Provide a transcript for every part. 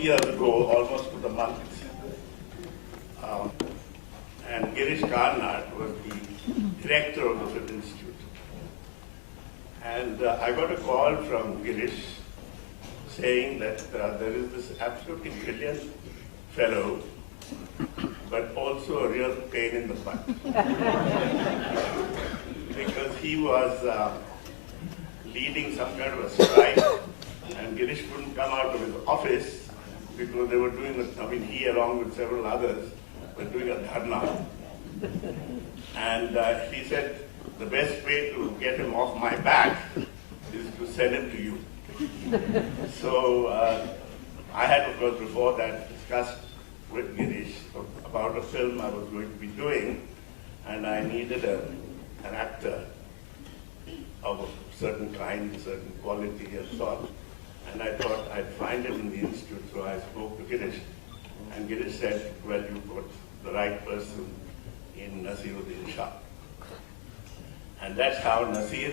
years ago, almost to the month, and Girish Karnat was the director of the Film Institute. And I got a call from Girish saying that there is this absolutely brilliant fellow, but also a real pain in the butt. Because he was leading some kind of a strike, and Girish couldn't come out of his office because they were doing, he along with several others were doing a dharna. And he said, the best way to get him off my back is to send him to you. So I had, of course, before that discussed with Girish about a film I was going to be doing, and I needed an actor of a certain kind, certain quality and sort. And I thought I'd find him in the institute, so I spoke to Girish. And Girish said, well, you got the right person in Naseeruddin Shah. And that's how Nasir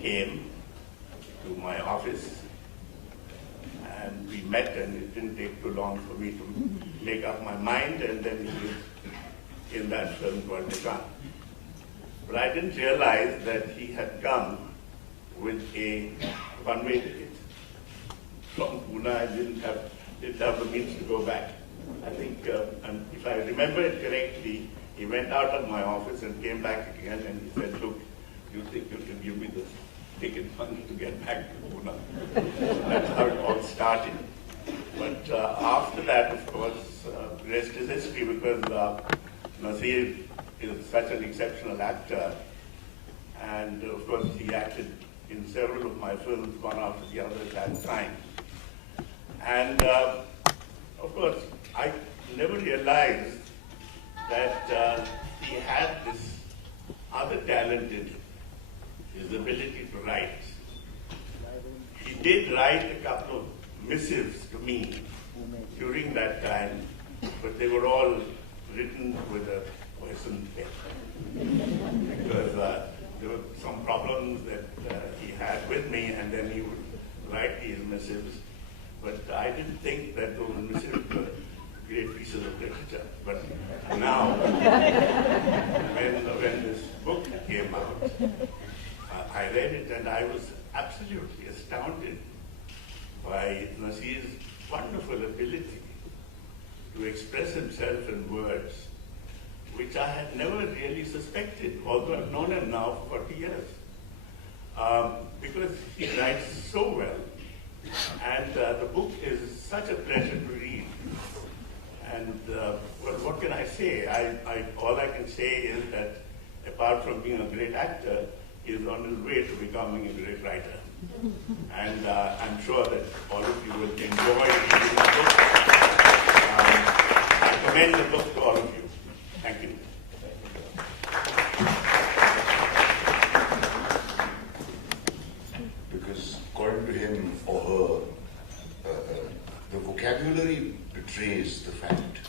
came to my office. And we met, and it didn't take too long for me to make up my mind, and then he was in that film called Nishan. But I didn't realize that he had come with a one-way ticket from Pune. I didn't have the means to go back. I think, and if I remember it correctly, he went out of my office and came back again, and he said, look, you think you can give me this ticket money to get back to Pune? That's how it all started. But after that, of course, the rest is history, because Nasir is such an exceptional actor, and of course he acted in several of my films, one after the other at times. And of course, I never realized that he had this other talent in him, his ability to write. He did write a couple of missives to me during that time, but they were all written with a poison pen, because there were some problems that he had with me, and then he would write these missives. But I didn't think that those missives were great pieces of literature. But now, when this book came out, I read it, and I was absolutely astounded by Nasir's wonderful ability to express himself in words, which I had never really suspected, although I've known him now for 40 years. Because he writes so well. And the book is such a pleasure to read. And well, what can I say? All I can say is that apart from being a great actor, he is on his way to becoming a great writer. And I'm sure that all of you will enjoy reading the book. I commend the book to all of you. Thank you. Because according to him or her, the vocabulary betrays the fact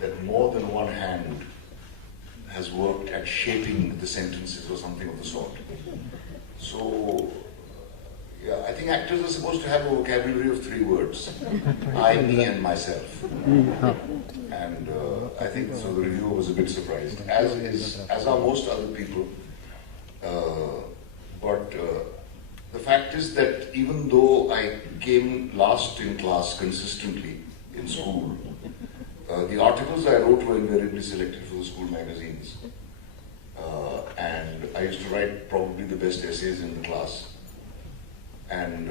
that more than one hand has worked at shaping the sentences or something of the sort. So, yeah, I think actors are supposed to have a vocabulary of 3 words. I, me, and myself. And I think so the reviewer was a bit surprised, as are most other people. But the fact is that even though I came last in class consistently in school, the articles I wrote were invariably selected for the school magazines. And I used to write probably the best essays in the class. And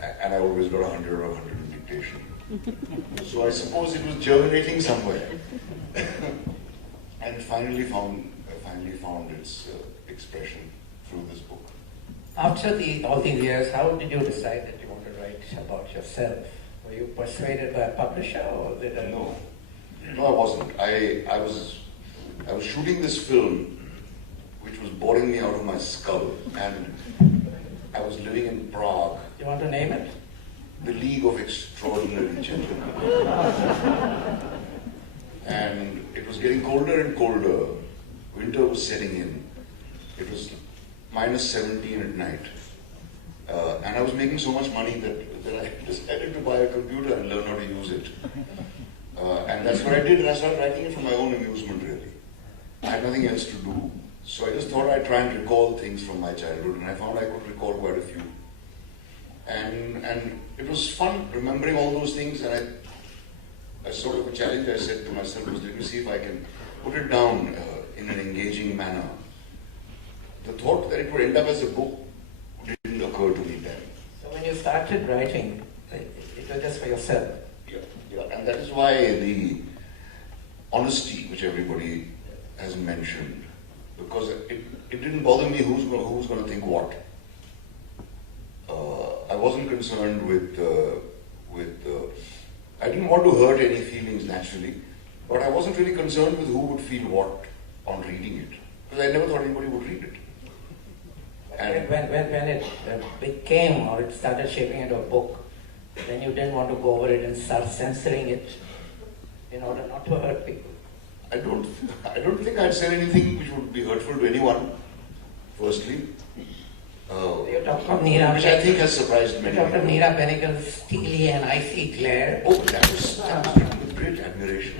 I always got 100 or 100 in dictation. So I suppose it was germinating somewhere. And finally found its expression through this book. After all these years, how did you decide that you want to write about yourself? Were you persuaded by a publisher, or did I... No, I wasn't. I was shooting this film, which was boring me out of my skull, and I was living in Prague. You want to name it? The League of Extraordinary Gentlemen. And it was getting colder and colder. Winter was setting in. It was -17 at night. And I was making so much money that then I decided to buy a computer and learn how to use it. And that's what I did, and I started writing it for my own amusement, really. I had nothing else to do. So I just thought I'd try and recall things from my childhood, and I found I could recall quite a few. And it was fun remembering all those things, and a sort of a challenge I set to myself was, let me see if I can put it down in an engaging manner. The thought that it would end up as a book didn't occur to me then. So when you started writing, it was just for yourself? Yeah, and that is why the honesty which everybody has mentioned, because it didn't bother me who's going to think what. I wasn't concerned with I didn't want to hurt any feelings naturally, but I wasn't really concerned with who would feel what on reading it, because I never thought anybody would read it. And when it became, or it started shaping into a book, then you didn't want to go over it and start censoring it in order not to hurt people. I don't think I'd said anything which would be hurtful to anyone, firstly. You talked of Neera, which I think has surprised many people. Dr. Naseeruddin Benegal's steely and icy glare. Oh, that was written with great admiration.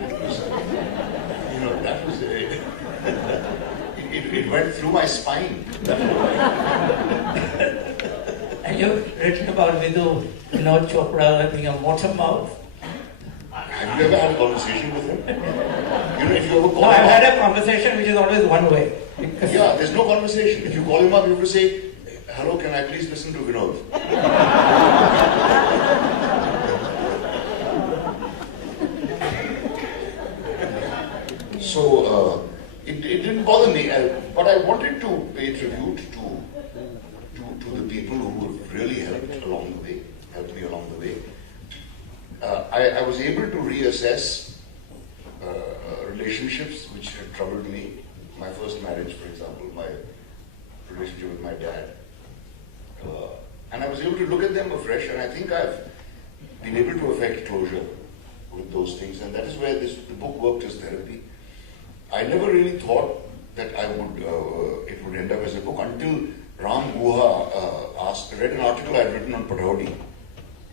That was it went through my spine. And you've written about Vidhu, Chopra being a motor mouth. Have you ever had a conversation with him? If you ever call No, I've him had up, a conversation which is always one way. yeah, there's no conversation. If you call him up, you have to say, hello, can I please listen to Vinod? So, it didn't bother me, but I wanted to pay tribute to the people who have really helped me along the way. I was able to reassess relationships which had troubled me. My first marriage, for example, my relationship with my dad. And I was able to look at them afresh, and I think I've been able to effect closure with those things, and that is where the book worked as therapy. I never really thought that it would end up as a book until Ram Guha read an article I'd written on Padhauti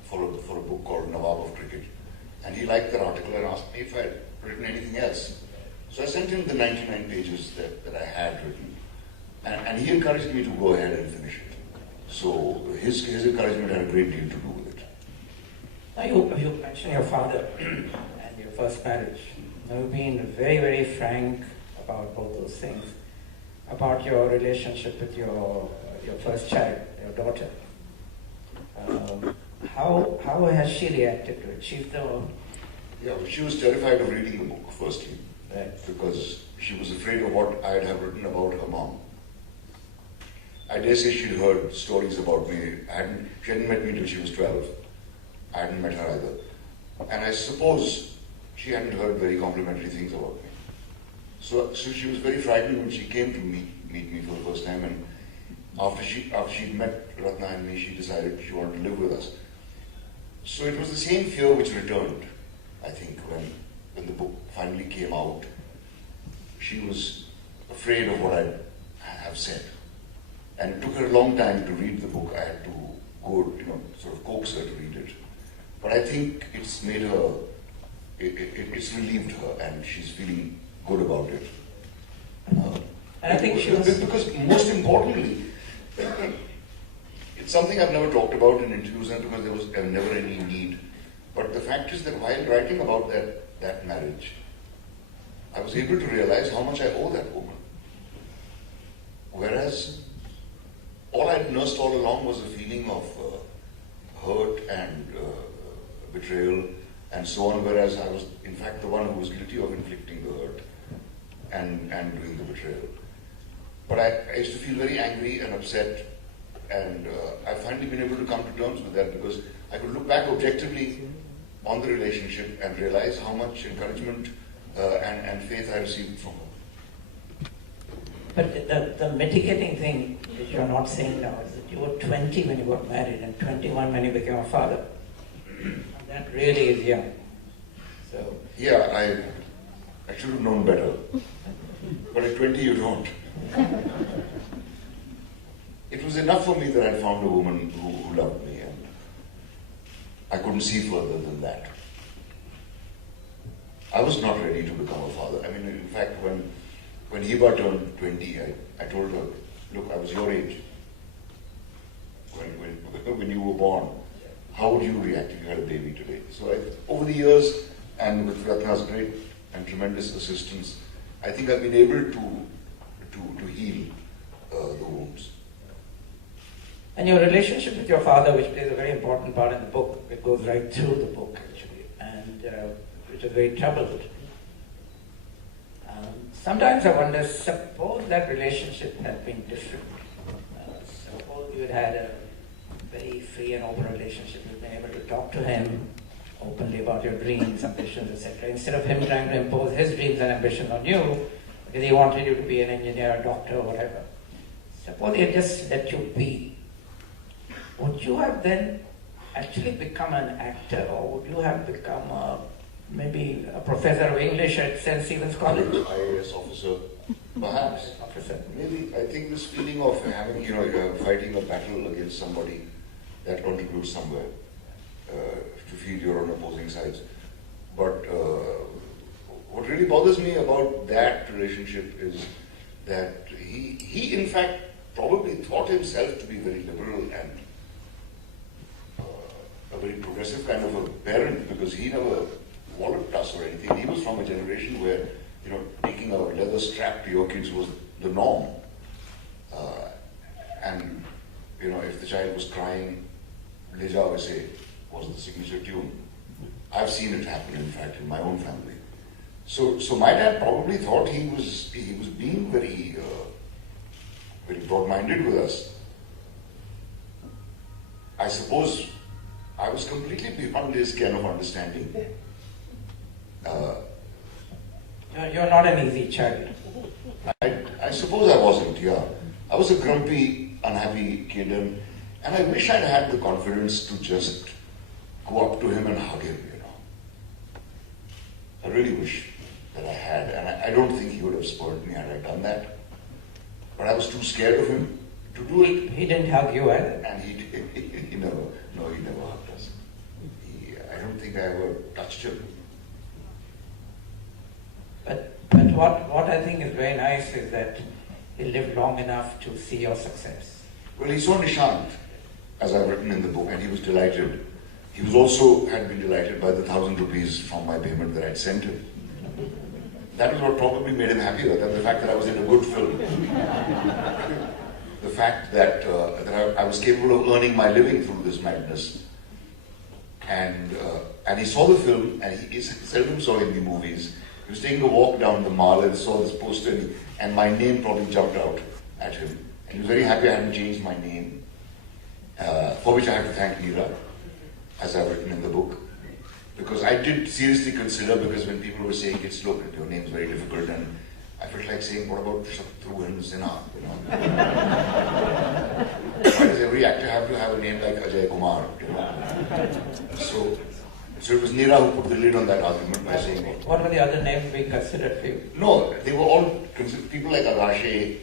for a book called Nawab of Cricket, and he liked that article and asked me if I'd written anything else. So I sent him the 99 pages that I had written, and he encouraged me to go ahead and finish it. So his encouragement had a great deal to do with it. Now you mentioned your father and your first marriage. Now you've been very, very frank about both those things, about your relationship with your first child, your daughter. How has she reacted to it? Yeah, she was terrified of reading the book, firstly, Right. because she was afraid of what I'd have written about her mom. I dare say she'd heard stories about me. She hadn't met me till she was 12. I hadn't met her either. And I suppose she hadn't heard very complimentary things about me. So she was very frightened when she came to meet me for the first time, and after she'd met Ratna and me, she decided she wanted to live with us. So it was the same fear which returned, I think, when the book finally came out. She was afraid of what I'd have said. And it took her a long time to read the book. I had to go, sort of coax her to read it. But I think it's made her, it's relieved her, and she's feeling good about it. And I think she was... Because most importantly, it's something I've never talked about in interviews, and because there was never any need. But the fact is that while writing about that marriage, I was able to realize how much I owe that woman. Whereas all I'd nursed all along was a feeling of hurt and betrayal and so on, whereas I was in fact the one who was guilty of inflicting the hurt and doing the betrayal. But I used to feel very angry and upset, and I've finally been able to come to terms with that, because I could look back objectively on the relationship and realize how much encouragement and faith I received from her. But the mitigating thing that you're not saying now is that you were 20 when you got married and 21 when you became a father. That really is young. So yeah, I should have known better. But at 20 you don't. It was enough for me that I found a woman who loved me, I couldn't see further than that. I was not ready to become a father. I mean, in fact, when Heba turned 20, I told her, look, I was your age when you were born. How would you react if you had a baby today? So over the years, and with Ratna's great and tremendous assistance, I think I've been able to heal the wounds. And your relationship with your father, which plays a very important part in the book, it goes right through the book actually, and which is very troubled. Sometimes I wonder, suppose that relationship had been different. Suppose you had a very free and open relationship, you'd been able to talk to him openly about your dreams, ambitions, etc. Instead of him trying to impose his dreams and ambitions on you, because he wanted you to be an engineer, a doctor, or whatever. Suppose he had just let you be. Would you have then actually become an actor, or would you have become maybe a professor of English at St. Stephen's College? IAS officer, perhaps. Officer. Maybe, I think this feeling of having, fighting a battle against somebody that contributes somewhere to feed your own opposing sides. But what really bothers me about that relationship is that he in fact probably thought himself to be very liberal and a very progressive kind of a parent, because he never walloped us or anything. He was from a generation where, taking a leather strap to your kids was the norm. And, if the child was crying, Le Jao Aise was the signature tune. I've seen it happen, in fact, in my own family. So my dad probably thought he was being very, very broad-minded with us. I suppose I was completely beyond his kind of understanding. You're not an easy child. I suppose I wasn't, yeah. I was a grumpy, unhappy kid, and I wish I'd had the confidence to just go up to him and hug him, I really wish that I had, and I don't think he would have spurned me had I done that. But I was too scared of him to do it. He didn't hug you either. And he never hugged us. I don't think I ever touched him. But what I think is very nice is that he lived long enough to see your success. Well, he saw Nishant, as I've written in the book, and he was delighted. He was also had been delighted by the 1,000 rupees from my payment that I'd sent him. That was what probably made him happier, than the fact that I was in a good film. The fact that I was capable of earning my living through this madness. And he saw the film, and he seldom saw Hindi movies. He was taking a walk down the mall and saw this poster, and my name probably jumped out at him. And he was very happy I hadn't changed my name, for which I have to thank Meera, as I've written in the book. Because I did seriously consider, because when people were saying, look, your name's very difficult, and I felt like saying, what about Shatrughan Sinha, Why does every actor have to have a name like Ajay Kumar, So it was Neera who put the lid on that argument by saying... What were the other names being considered for you? No, they were all people like Agashe,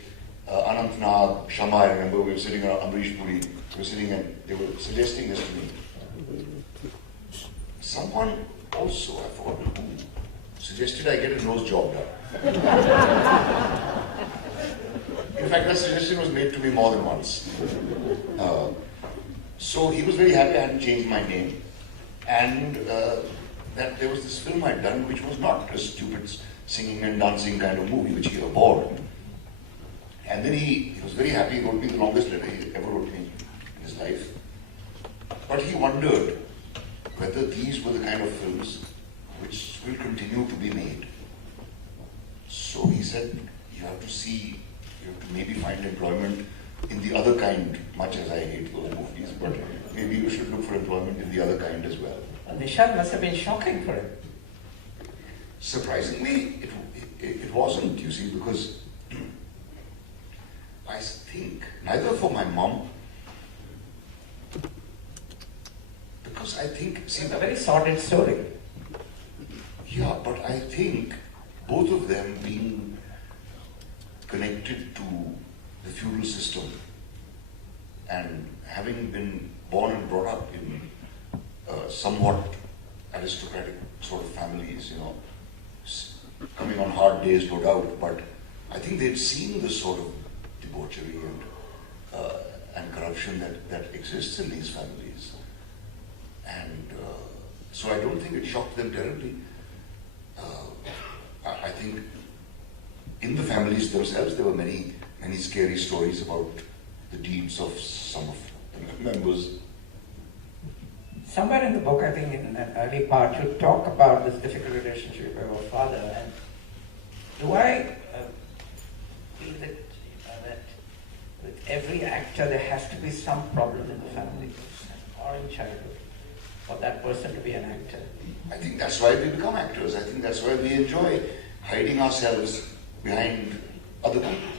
Anant Nag, Shama, I remember, we were sitting around Amrish Puri, we were sitting and they were suggesting this to me. Someone also, I forgot who, suggested I get a nose job done. In fact, that suggestion was made to me more than once. So he was very happy I hadn't changed my name, and that there was this film I'd done which was not a stupid singing and dancing kind of movie, which he abhorred. And then he was very happy. He wrote me the longest letter he ever wrote me in his life. But he wondered whether these were the kind of films which will continue to be made. So he said, you have to maybe find employment in the other kind, much as I hate those movies, but maybe you should look for employment in the other kind as well. Nishant must have been shocking for him. Surprisingly, it wasn't, you see, because I think neither for my mom, because I think... See, it's a very sordid story. Yeah, but I think both of them being connected to the feudal system and having been born and brought up in somewhat aristocratic sort of families, you know, coming on hard days, no doubt, but I think they'd seen the sort of debauchery and corruption that exists in these families. And so I don't think it shocked them terribly. I think in the families themselves there were many scary stories about the deeds of some of the members. Somewhere in the book, I think in an early part, you talk about this difficult relationship with your father. And do I feel that, that with every actor there has to be some problem in the family or in childhood for that person to be an actor? I think that's why we become actors. I think that's why we enjoy hiding ourselves behind other people.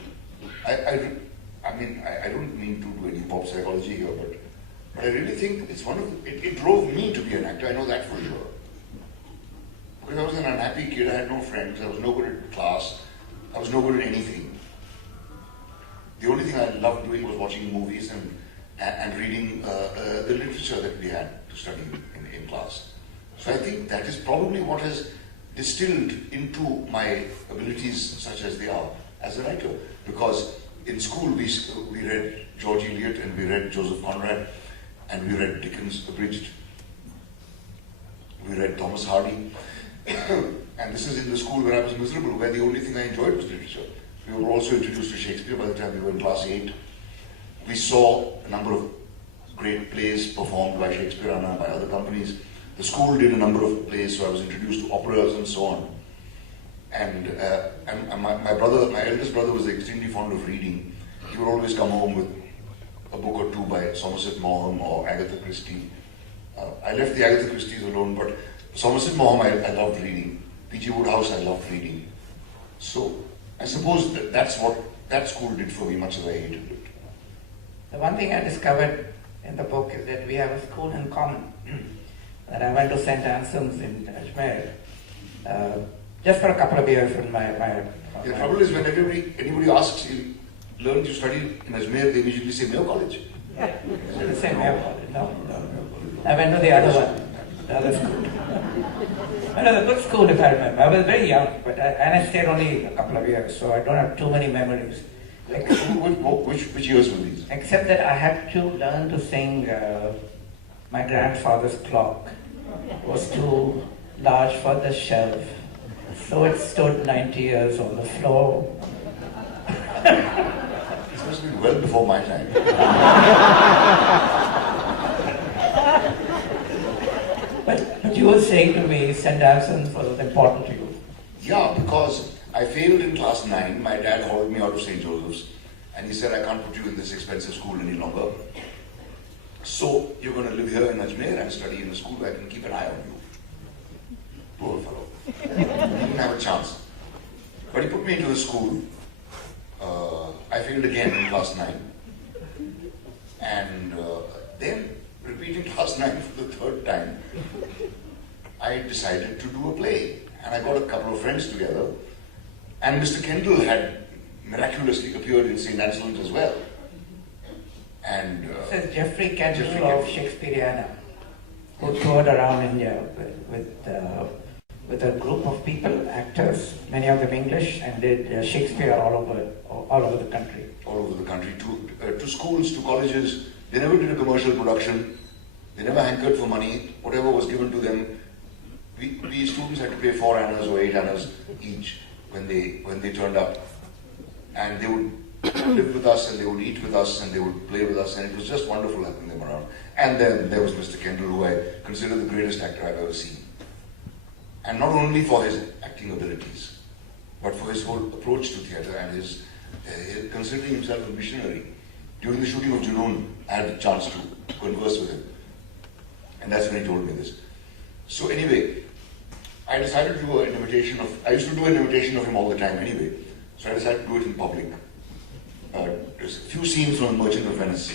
I mean, I don't mean to do any pop psychology here, but I really think it's it drove me to be an actor, I know that for sure. Because I was an unhappy kid, I had no friends, I was no good at class, I was no good at anything. The only thing I loved doing was watching movies and reading the literature that we had to study in class. So I think that is probably what has distilled into my abilities such as they are as a writer. Because in school we read George Eliot and we read Joseph Conrad and we read Dickens abridged. We read Thomas Hardy. And this is in the school where I was miserable, where the only thing I enjoyed was literature. We were also introduced to Shakespeare by the time we were in class 8. We saw a number of great plays performed by Shakespeare and by other companies. The school did a number of plays, so I was introduced to operas and so on. And my eldest brother was extremely fond of reading. He would always come home with a book or two by Somerset Maugham or Agatha Christie. I left the Agatha Christies alone, but Somerset Maugham I loved reading. P.G. Wodehouse I loved reading. So I suppose that's what that school did for me, much as I hated it. The one thing I discovered in the book is that we have a school in common. That I went to St. Anselm's in Ajmer just for a couple of years with my The trouble is when anybody asks you, learned you studied in Ajmer, they immediately say Mayo College. Yeah, the same Mayo College. No. I went to the other one, the other school. It was a good school if I remember. I was very young, and I stayed only a couple of years, so I don't have too many memories. Which years were these? Except that I had to learn to sing my grandfather's clock. It was too large for the shelf, so it stood 90 years on the floor. This must have been well before my time. But you were saying to me, St. Anselm's was important to you. Yeah, because I failed in class 9. My dad hauled me out of St. Joseph's and he said, I can't put you in this expensive school any longer. So you're going to live here in Ajmer and study in a school where I can keep an eye on you. Poor fellow. He didn't have a chance. But he put me into the school. I failed again in class 9. And then, repeating class 9 for the third time, I decided to do a play. And I got a couple of friends together. And Mr. Kendall had miraculously appeared in St. Anselm's as well. And this is Geoffrey Kendall of Shakespeareana, who toured around India with a group of people, actors, many of them English, and did Shakespeare all over the country. All over the country, to schools, to colleges. They never did a commercial production. They never hankered for money. Whatever was given to them, we students had to pay 4 annas or 8 annas each when they turned up. And they would live with us and they would eat with us and they would play with us, and it was just wonderful having them around. And then there was Mr. Kendall, who I consider the greatest actor I've ever seen. And not only for his acting abilities, but for his whole approach to theatre and his considering himself a missionary. During the shooting of Junoon, I had a chance to converse with him. And that's when he told me this. So anyway, I decided to do an imitation of, I used to do an imitation of him all the time anyway. So I decided to do it in public. There's a few scenes from Merchant of Venice.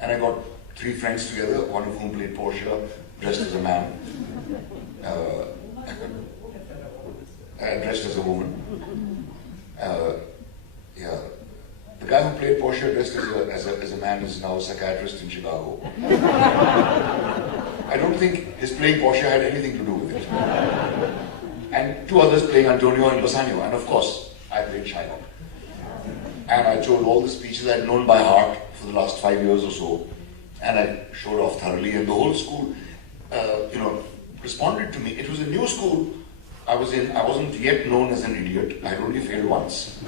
And I got 3 friends together, one of whom played Portia, dressed as a man, dressed as a woman. Yeah. The guy who played Portia dressed as a man is now a psychiatrist in Chicago. I don't think his playing Portia had anything to do with it. And two others playing Antonio and Bassanio, and of course, I played Shylock. And I chose all the speeches I'd known by heart for the last 5 years or so, and I showed off thoroughly, and the whole school, responded to me. It was a new school I was in. I wasn't yet known as an idiot. I had only failed once.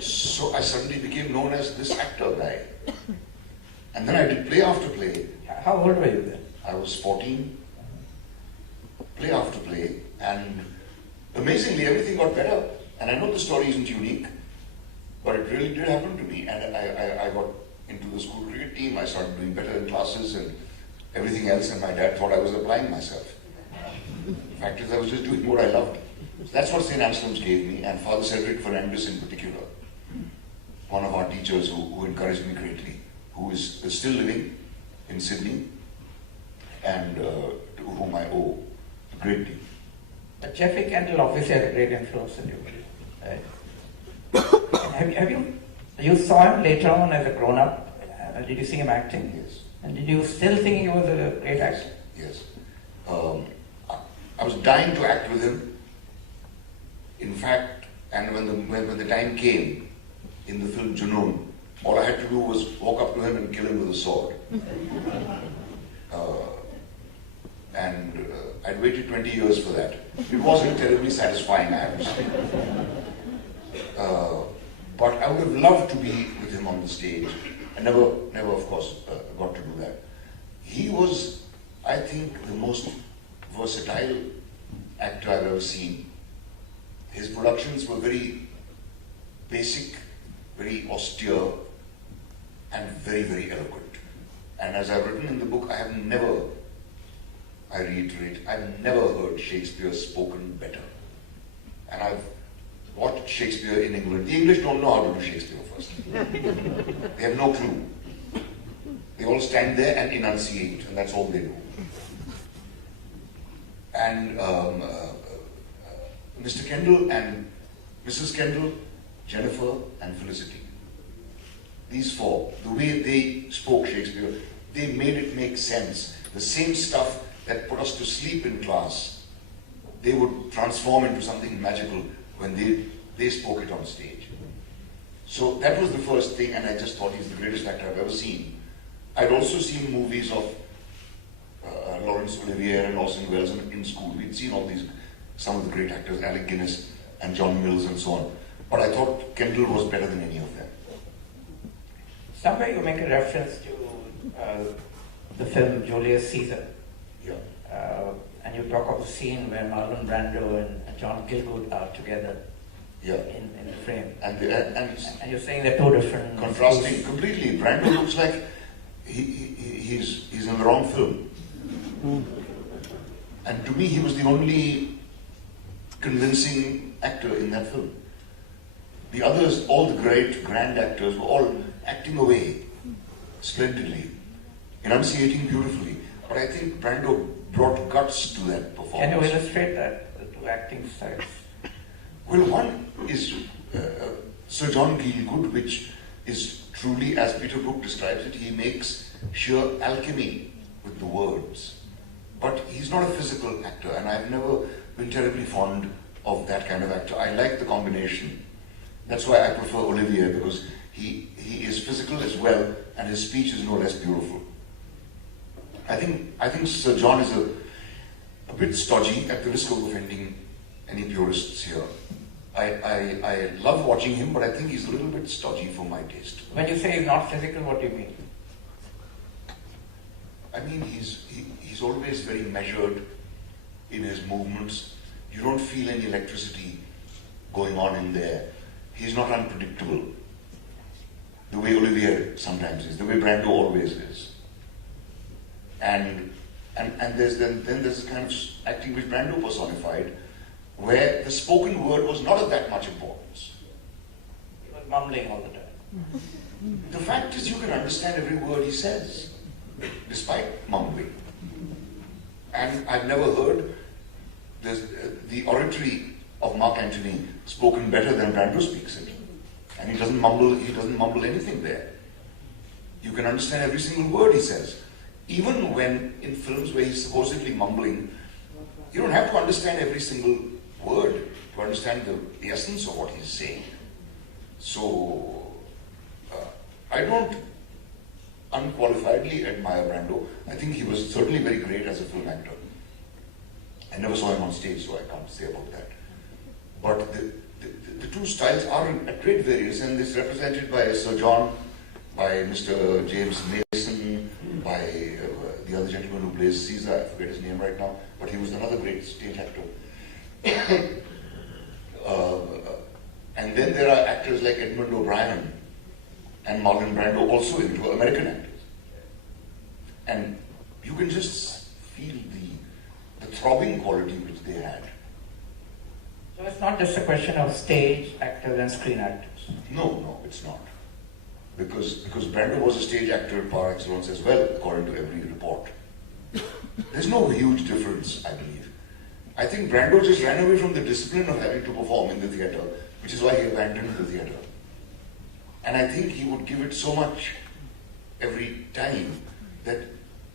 So I suddenly became known as this actor guy. And then I did play after play. How old were you then? I was 14. Play after play. And amazingly, everything got better. And I know the story isn't unique, but it really did happen to me. And I got into the school cricket team. I started doing better in classes and everything else. And my dad thought I was applying myself. The fact is, I was just doing what I loved. So that's what St. Anselm's gave me, and Father Cedric Fernandez in particular, one of our teachers who encouraged me greatly, who is still living in Sydney, and to whom I owe a great deal. But Jeffrey Kendall obviously had a great influence on you. Right? You saw him later on as a grown-up. Did you see him acting? Yes. And did you still think he was a great actor? Yes. I was dying to act with him. In fact, and when the time came in the film Junoon, all I had to do was walk up to him and kill him with a sword. I'd waited 20 years for that. It wasn't terribly satisfying, I have to say. But I would have loved to be with him on the stage. I never of course, got to do that. He was, I think, the most versatile actor I've ever seen. His productions were very basic, very austere, and very, very eloquent. And as I've written in the book, I reiterate, I've never heard Shakespeare spoken better. And I've watched Shakespeare in England. The English don't know how to do Shakespeare first. They have no clue. They all stand there and enunciate, and that's all they do. And Mr. Kendall and Mrs. Kendall, Jennifer and Felicity. These four, the way they spoke Shakespeare, they made it make sense. The same stuff that put us to sleep in class, they would transform into something magical when they spoke it on stage. So that was the first thing, and I just thought he's the greatest actor I've ever seen. I'd also seen movies of Laurence Olivier and Orson Welles in school. We'd seen some of the great actors, Alec Guinness and John Mills and so on. But I thought Kendall was better than any of them. Somewhere you make a reference to the film Julius Caesar. Yeah. And you talk of a scene where Marlon Brando and John Gielgud are together in the frame. And you're saying they're two different... Contrasting schools. completely. Brando looks like he's in the wrong film. And to me, he was the only convincing actor in that film. The others, all the great, grand actors, were all acting away splendidly, enunciating beautifully. But I think Brando brought guts to that performance. Can you illustrate that, the two acting styles? Well, one is Sir John Gielgud, which is truly, as Peter Brook describes it, he makes sheer alchemy with the words. But he's not a physical actor, and I've never been terribly fond of that kind of actor. I like the combination. That's why I prefer Olivier, because he is physical as well, and his speech is no less beautiful. I think Sir John is a bit stodgy, at the risk of offending any purists here. I love watching him, but I think he's a little bit stodgy for my taste. When you say he's not physical, what do you mean? I mean, he's always very measured in his movements. You don't feel any electricity going on in there. He's not unpredictable, the way Olivier sometimes is, the way Brando always is. And there's this kind of acting which Brando personified, where the spoken word was not of that much importance. He was mumbling all the time. The fact is, you can understand every word he says, despite mumbling. And I've never heard the oratory of Mark Antony spoken better than Brando speaks it. And he doesn't mumble anything there. You can understand every single word he says. even when in films where he's supposedly mumbling, you don't have to understand every single word to understand the essence of what he's saying. So, I don't unqualifiedly admire Brando. I think he was certainly very great as a film actor. I never saw him on stage, so I can't say about that. But the two styles are at great variance, and it's represented by Sir John, by Mr. James Mason, by the other gentleman who plays Caesar, I forget his name right now, but he was another great stage actor. And then there are actors like Edmund O'Brien and Marlon Brando, also into American actors. And you can just feel the throbbing quality which they had. So it's not just a question of stage actors and screen actors? No, it's not. Because Brando was a stage actor par excellence as well, according to every report. There's no huge difference, I believe. I think Brando just ran away from the discipline of having to perform in the theatre, which is why he abandoned the theatre. And I think he would give it so much every time that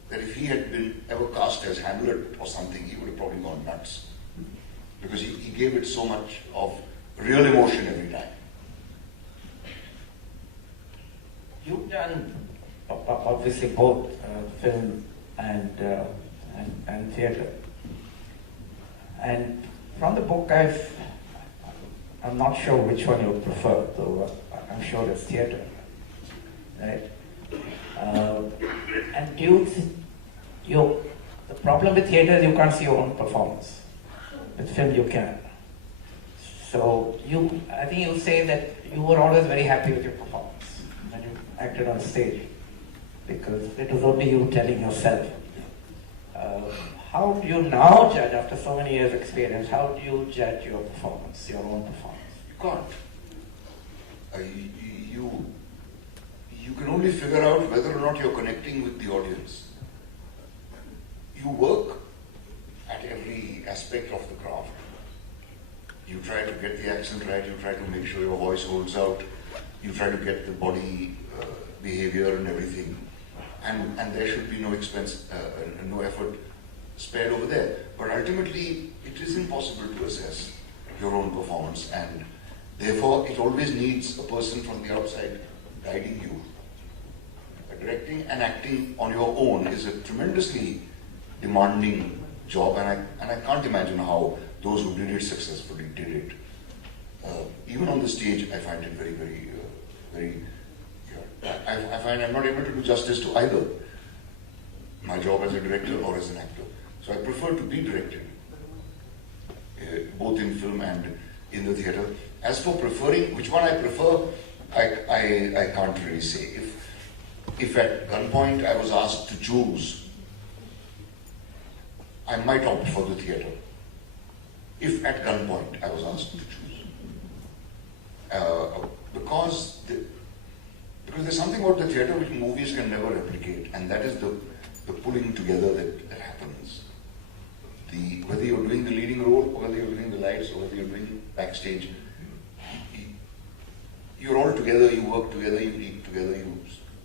if he had been ever cast as Hamlet or something, he would have probably gone nuts. Because he gave it so much of real emotion every time. You've done obviously both film and theatre. And from the book, I'm not sure which one you prefer, though I'm sure it's theatre, right? And the problem with theatre is you can't see your own performance. With film, you can. So I think you say that you were always very happy with your performance when you acted on stage, because it was only you telling yourself. How do you now judge, after so many years' experience, how do you judge your performance, your own performance? You can't. You can only figure out whether or not you're connecting with the audience. You work at every aspect of the craft. You try to get the accent right, you try to make sure your voice holds out, you try to get the body behavior and everything. And there should be no expense, no effort spared over there. But ultimately, it is impossible to assess your own performance, and therefore it always needs a person from the outside guiding you. Directing and acting on your own is a tremendously demanding job, and I can't imagine how those who did it successfully did it. Even on the stage, I find it very, very, very. I find I'm not able to do justice to either my job as a director or as an actor. So I prefer to be directed, both in film and in the theatre. As for preferring which one I prefer, I can't really say. If at gunpoint I was asked to choose, I might opt for the theatre. If at gunpoint I was asked to choose. Because there's something about the theatre which movies can never replicate, and that is the pulling together that happens. Whether you're doing the leading role, or whether you're doing the lights, or whether you're doing backstage, you're all together, you work together, you eat together, you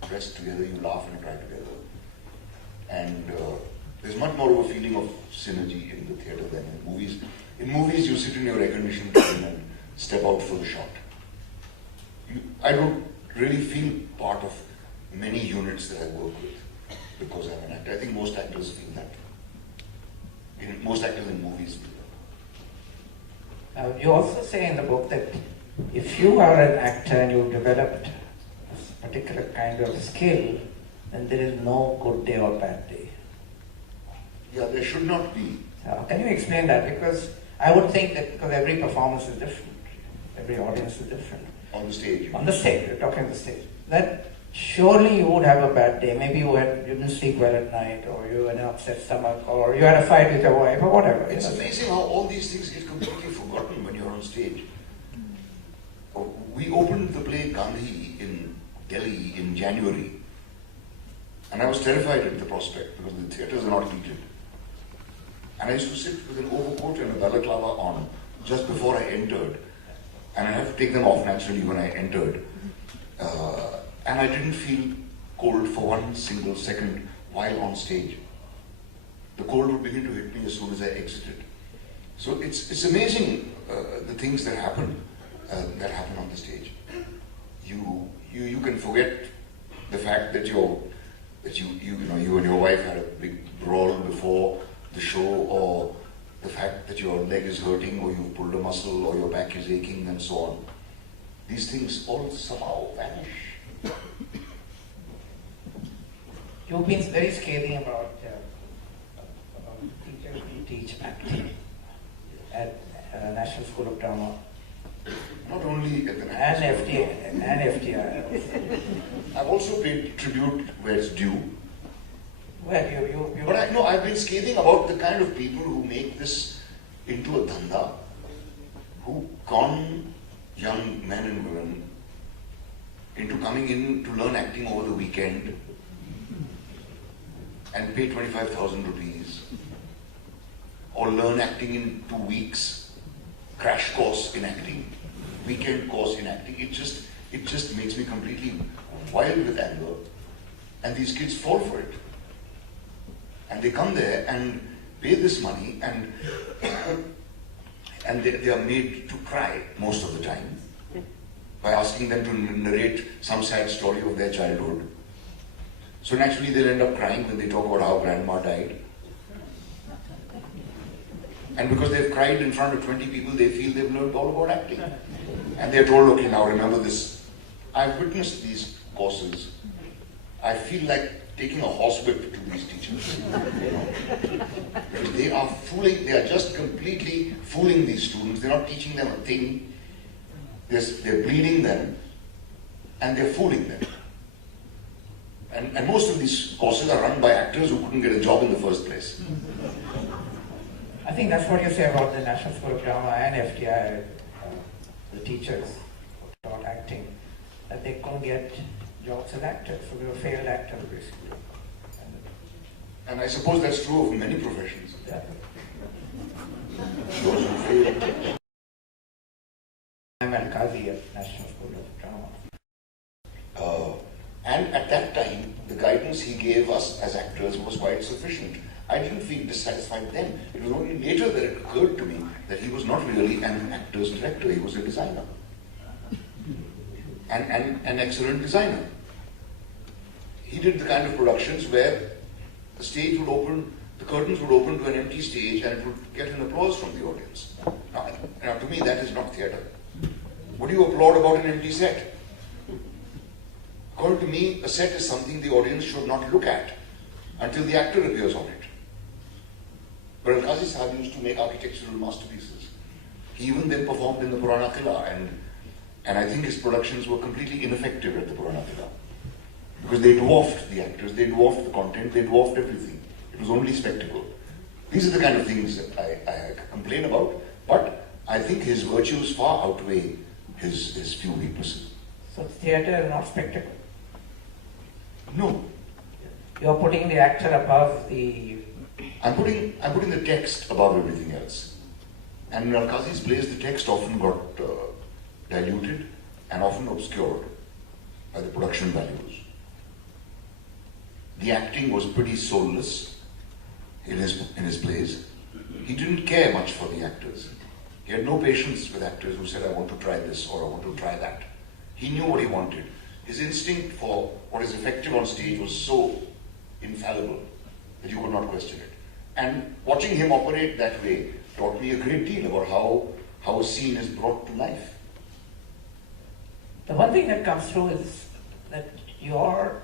dress together, you laugh and cry together. And there's much more of a feeling of synergy in the theatre than in movies. In movies, you sit in your air conditioned cabin and step out for the shot. I don't really feel part of many units that I work with because I'm an actor. I think most actors feel that. Most actors in movies feel that. You also say in the book that if you are an actor and you've developed a particular kind of skill, then there is no good day or bad day. Yeah, there should not be. Can you explain that? Because I would think that because every performance is different, every audience is different. On the stage? On the stage, you're talking the stage. That surely you would have a bad day. Maybe you didn't sleep well at night, or you had an upset stomach, or you had a fight with your wife, or whatever. It's amazing how all these things get completely forgotten when you're on stage. We opened the play Gandhi in Delhi in January, and I was terrified at the prospect because the theatres are not heated. And I used to sit with an overcoat and a balaclava on just before I entered, and I had to take them off naturally when I entered. And I didn't feel cold for one single second while on stage. The cold would begin to hit me as soon as I exited. So it's amazing the things that happen on the stage. You can forget the fact that you and your wife had a big brawl before the show, or the fact that your leg is hurting, or you've pulled a muscle, or your back is aching, and so on. These things all somehow vanish. You've been very scathing about teachers who teach acting at National School of Drama. Not only at the FTI. I've also paid tribute where it's due. Well, you But I've been scathing about the kind of people who make this into a dhanda, who con young men and women into coming in to learn acting over the weekend and pay 25,000 rupees, or learn acting in 2 weeks, crash course in acting, weekend course in acting. It just makes me completely wild with anger, and these kids fall for it. And they come there and pay this money, and they are made to cry most of the time by asking them to narrate some sad story of their childhood. So naturally they'll end up crying when they talk about how grandma died. And because they've cried in front of 20 people, they feel they've learned all about acting. And they're told, okay, now remember this. I've witnessed these courses. I feel like taking a horsewhip to these teachers. Because they are just completely fooling these students. They're not teaching them a thing. They're bleeding them, and they're fooling them. And most of these courses are run by actors who couldn't get a job in the first place. I think that's what you say about the National School of Drama and FTI, the teachers who taught acting, that they couldn't get jobs as actors, so they were failed actors basically. And I suppose that's true of many professions. Yeah. Those who fail. I'm at Kazi at National School of Drama. And at that time, the guidance he gave us as actors was quite sufficient. I didn't feel dissatisfied then. It was only later that it occurred to me that he was not really an actor's director, he was a designer. And an excellent designer. He did the kind of productions where the stage would open, the curtains would open to an empty stage, and it would get an applause from the audience. Now to me, that is not theatre. What do you applaud about an empty set? According to me, a set is something the audience should not look at until the actor appears on it. But Al-Qazi Sahib used to make architectural masterpieces. He even then performed in the Purana Qila, and I think his productions were completely ineffective at the Purana Qila. Because they dwarfed the actors, they dwarfed the content, they dwarfed everything. It was only spectacle. These are the kind of things that I complain about, but I think his virtues far outweigh his few weaknesses. So theatre is not spectacle. No. You're putting the actor above the... I'm putting the text above everything else. And in Al-Qazi's plays, the text often got diluted and often obscured by the production values. The acting was pretty soulless in his plays. He didn't care much for the actors. He had no patience with actors who said, I want to try this or I want to try that. He knew what he wanted. His instinct for what is effective on stage was so infallible that you could not question it. And watching him operate that way taught me a great deal about how a scene is brought to life. The one thing that comes through is that your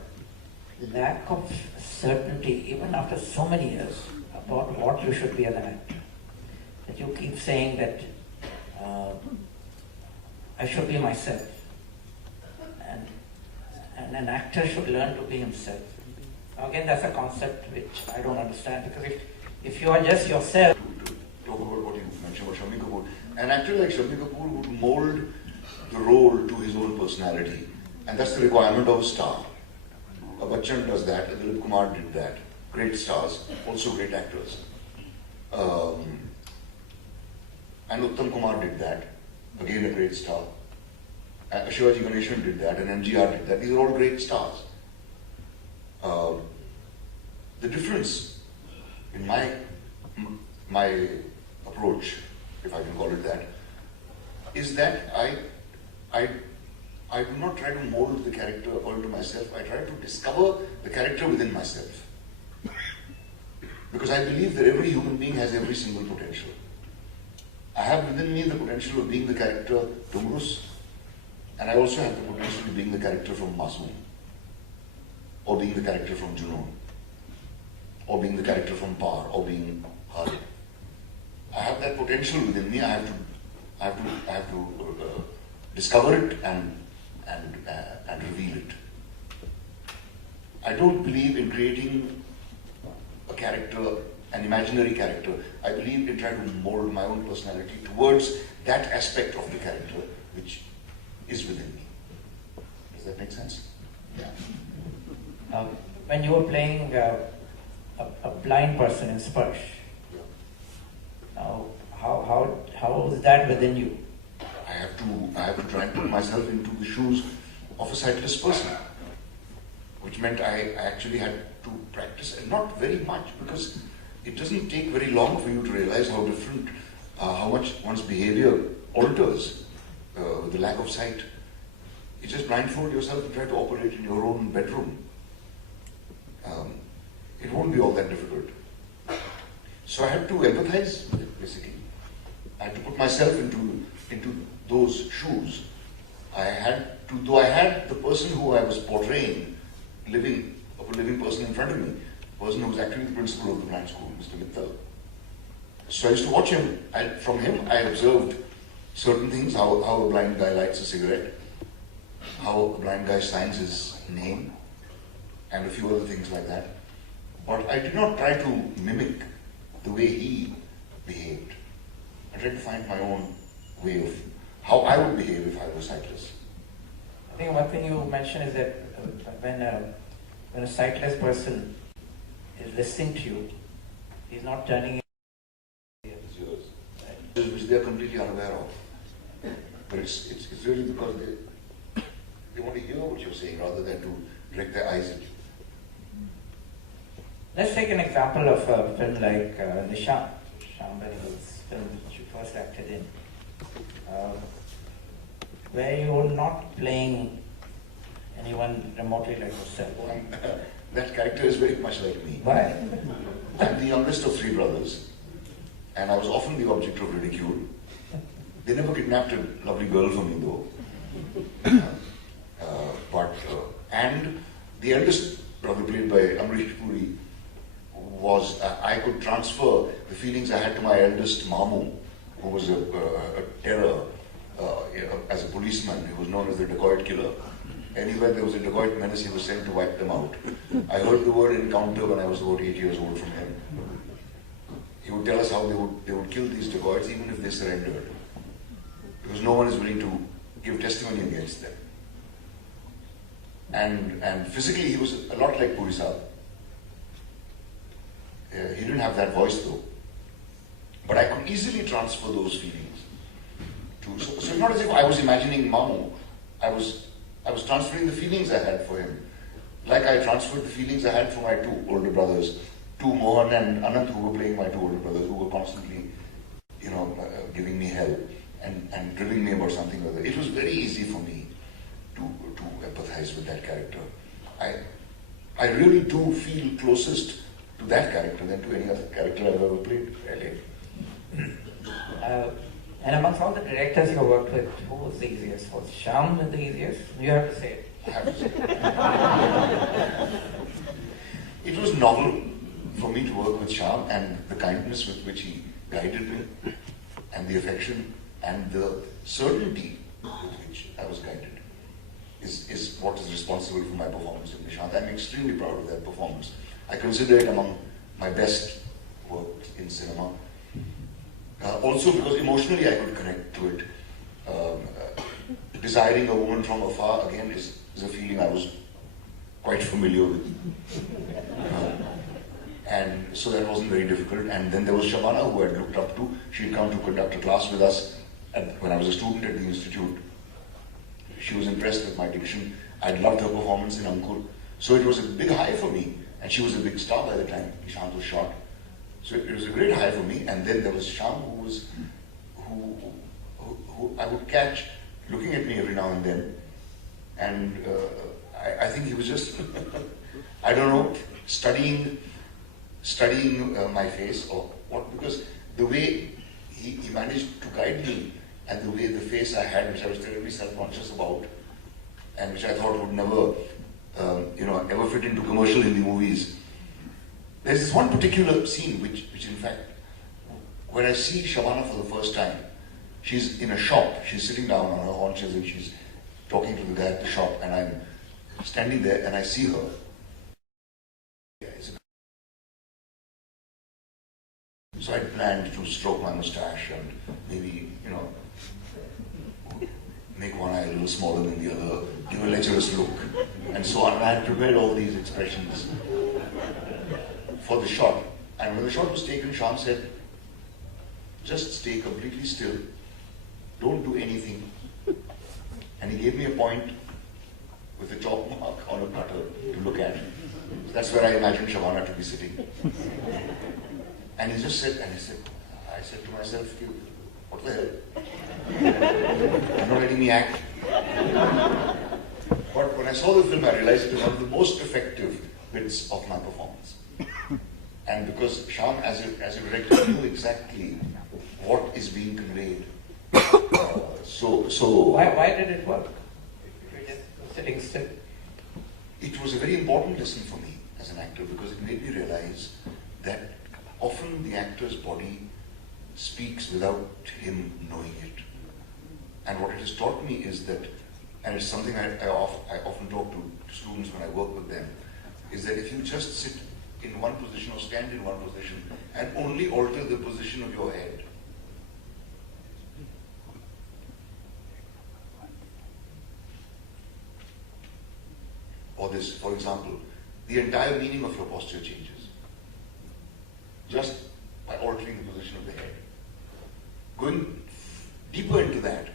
lack of certainty, even after so many years, about what you should be as an actor. That you keep saying that I should be myself. And an actor should learn to be himself. Now again, that's a concept which I don't understand, because if you are just yourself... To talk about what you mentioned about Shyam Kapoor, an actor like Shyam Kapoor would mold the role to his own personality, and that's the requirement of a star. Bachchan does that, Dilip Kumar did that, great stars, also great actors. And Uttam Kumar did that, again a great star. Shivaji Ganeshan did that, and MGR did that. These are all great stars. The difference in my approach, if I can call it that, is that I do not try to mold the character according to myself. I try to discover the character within myself. Because I believe that every human being has every single potential. I have within me the potential of being the character Tumrus, and I also have the potential of being the character from Masoom, or being the character from Junoon, or being the character from Par, or being Hari. I have that potential within me. I have to discover it and reveal it. I don't believe in creating a character, an imaginary character. I believe in trying to mold my own personality towards that aspect of the character which is within me. Does that make sense? Yeah. When you were playing a blind person in Sparsh, now how is that within you? I have to try and put myself into the shoes of a sightless person, which meant I actually had to practice, and not very much, because it doesn't take very long for you to realize how different, how much one's behavior alters with the lack of sight. You just blindfold yourself and try to operate in your own bedroom. It won't be all that difficult. So I had to empathize with it, basically. I had to put myself into those shoes. I had to, though I had the person who I was portraying, a living person in front of me, the person who was actually the principal of the blind school, Mr. Mittal. So I used to watch him. From him, I observed certain things, how a blind guy lights a cigarette, how a blind guy signs his name, and a few other things like that. But I did not try to mimic the way he behaved. I tried to find my own way of how I would behave if I was sightless. I think one thing you mentioned is that when a sightless person is listening to you, he's not turning it. It's yours. Right. Which they are completely unaware of. But it's really because they want to hear what you're saying rather than to direct their eyes at you. Let's take an example of a film like Shyam Benegal's film which you first acted in, where you're not playing anyone remotely like yourself. That character is very much like me. Why? I'm the youngest of three brothers, and I was often the object of ridicule. They never kidnapped a lovely girl for me though. And the eldest brother, played by Amrish Puri, was, I could transfer the feelings I had to my eldest Mamu, who was a terror as a policeman. He was known as the dacoit killer. Anywhere there was a dacoit menace, he was sent to wipe them out. I heard the word encounter when I was about 8 years old from him. He would tell us how they would kill these dacoits even if they surrendered, because no one is willing to give testimony against them. And physically he was a lot like Puri Saab. He didn't have that voice though. But I could easily transfer those feelings. So it's not as if I was imagining Mamu. I was transferring the feelings I had for him. Like I transferred the feelings I had for my two older brothers, to Mohan and Anant, who were playing my two older brothers, who were constantly, giving me hell and drilling me about something or other. It was very easy for me to empathize with that character. I really do feel closest to that character than to any other character I've ever played, really. And amongst all the directors you worked with, who was the easiest? Was Shyam the easiest? You have to say it. I have to say it. It was novel for me to work with Shyam, and the kindness with which he guided me, and the affection, and the certainty with which I was guided is what is responsible for my performance in Nishant. I'm extremely proud of that performance. I consider it among my best work in cinema. Also because emotionally I could connect to it. Desiring a woman from afar, again, is a feeling I was quite familiar with. And so that wasn't very difficult. And then there was Shabana, who I looked up to. She'd come to conduct a class with us when I was a student at the institute. She was impressed with my diction. I'd loved her performance in Ankur. So it was a big high for me And she was a big star by the time Nishant was shot. So it was a great high for me. And then there was Shyam, who I would catch looking at me every now and then. And I think he was just, I don't know, studying my face or what, because the way he managed to guide me and the way the face I had, which I was terribly self-conscious about, and which I thought would never, ever fit into commercial Hindi movies. There's this one particular scene which in fact, when I see Shabana for the first time, she's in a shop, she's sitting down on her haunches and she's talking to the guy at the shop, and I'm standing there and I see her. So I planned to stroke my mustache and maybe, make one eye a little smaller than the other, give a lecherous look, and so on. And I had prepared all these expressions for the shot. And when the shot was taken, Shyam said, just stay completely still, don't do anything. And he gave me a point with a chalk mark on a cutter to look at. So that's where I imagined Shabana to be sitting. And he just said, I said to myself, what the hell? You're not letting me act. But when I saw the film, I realized it was one of the most effective bits of my performance. And because Shyam, as a director, knew exactly what is being conveyed. Why did it work? If you're just sitting still. It was a very important lesson for me as an actor, because it made me realize that often the actor's body speaks without him knowing it. And what it has taught me is that, and it's something I often talk to students when I work with them, is that if you just sit in one position or stand in one position and only alter the position of your head, or this, for example, the entire meaning of your posture changes just by altering the position of the head. Going deeper into that,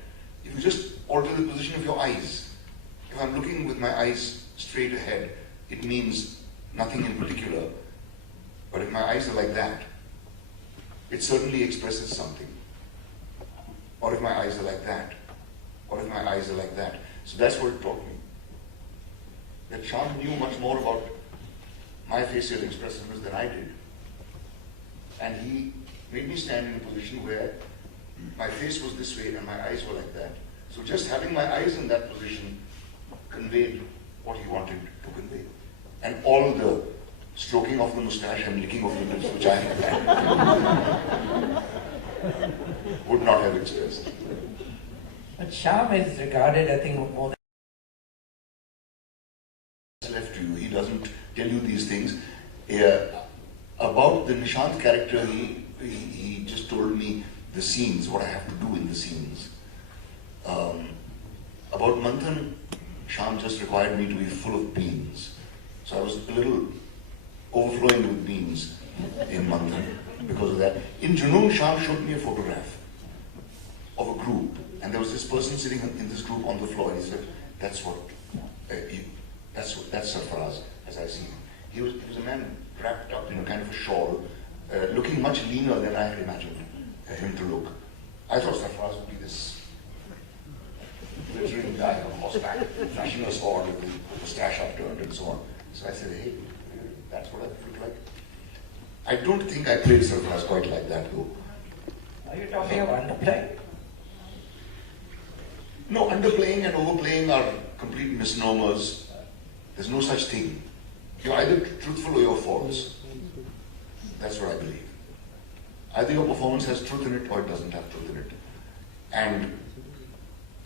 if you just alter the position of your eyes, if I'm looking with my eyes straight ahead, it means nothing in particular. But if my eyes are like that, it certainly expresses something. Or if my eyes are like that, or if my eyes are like that. So that's what it taught me. That Shyam knew much more about my facial expressiveness than I did. And he made me stand in a position where my face was this way and my eyes were like that. So just having my eyes in that position conveyed what he wanted to convey. And all the stroking of the mustache and licking of the lips which I had would not have expressed. But Shyam is regarded, I think, more than left to you. He doesn't tell you these things. About the Nishant character, he just told me the scenes, what I have to do in the scenes. About Manthan, Shyam just required me to be full of beans. So I was a little overflowing with beans in Manthan because of that. In Junoon, Shyam showed me a photograph of a group, and there was this person sitting in this group on the floor, and he said, that's Sarfaraz, as I see him. He was a man wrapped up in a kind of a shawl, looking much leaner than I had imagined him to look. I thought Sarfaraz would be this glittering guy on horseback, flashing a sword with the mustache upturned and so on. So I said, hey, that's what I look like. I don't think I played Sarfaraz quite like that, though. Are you talking of underplay? No, underplaying and overplaying are complete misnomers. There's no such thing. You're either truthful or you're false. That's what I believe. Either your performance has truth in it or it doesn't have truth in it. And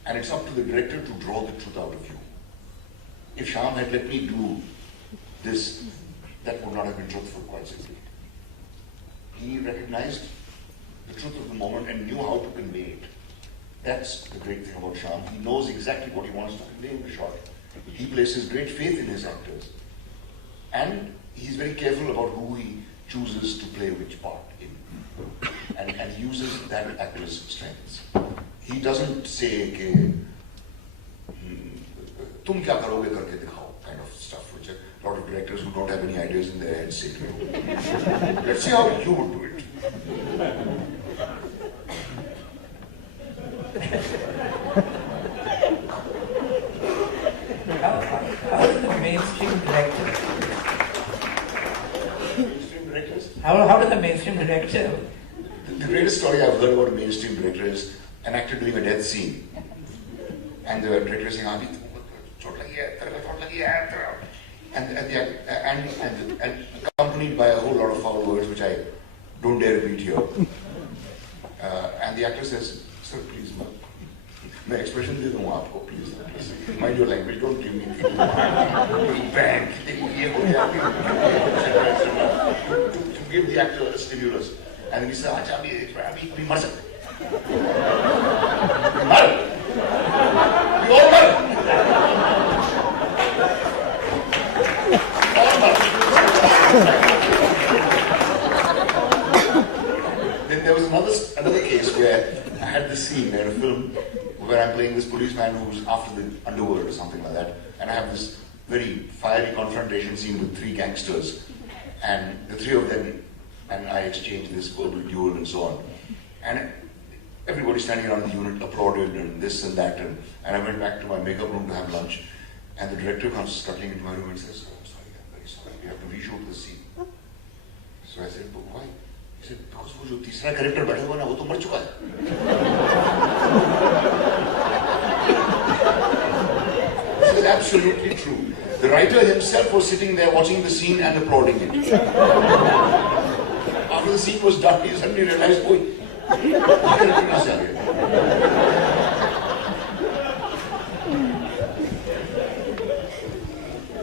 it's up to the director to draw the truth out of you. If Shyam had let me do this, that would not have been truthful, quite simply. He recognized the truth of the moment and knew how to convey it. That's the great thing about Shyam. He knows exactly what he wants to convey in the shot. He places great faith in his actors. And he's very careful about who he chooses to play which part in. And he uses that actor's strengths. He doesn't say, tum kya karoge karke dikhao, kind of stuff, which a lot of directors who don't have any ideas in their heads say to you. Let's see how you would do it. How do the mainstream directors? Mainstream directors? How do the mainstream director? The greatest story I've heard about a mainstream director is an actor doing a death scene. And the director is saying, "Aadi, chot lagi hai, tere ko chot lagi hai." And accompanied by a whole lot of foul words, which I don't dare repeat here. And the actor says, "Sir, please, मैं expression दे दूँगा आपको, please. Mind your language, don't give me bang, ये हो गया, to give the actor a stimulus. And then he said, "अच्छा अभी मर सकते, मर, we all मर, all मर." Then there was another case where I had this scene in a film where I'm playing this policeman who's after the underworld or something like that, and I have this very fiery confrontation scene with 3 gangsters, and the 3 of them and I exchanged this verbal duel and so on. And everybody standing around the unit applauded and this and that, and I went back to my makeup room to have lunch, and the director comes scuttling into my room and says, "Oh, sorry, I'm very sorry, we have to reshoot this scene." So I said, "But why?" He said, "Because वो जो तीसरा character बैठा हुआ ना, वो तो मर चुका है." This is absolutely true. The writer himself was sitting there watching the scene and applauding it. After the scene was done, he suddenly realized, "Oh, character ना से आ गया."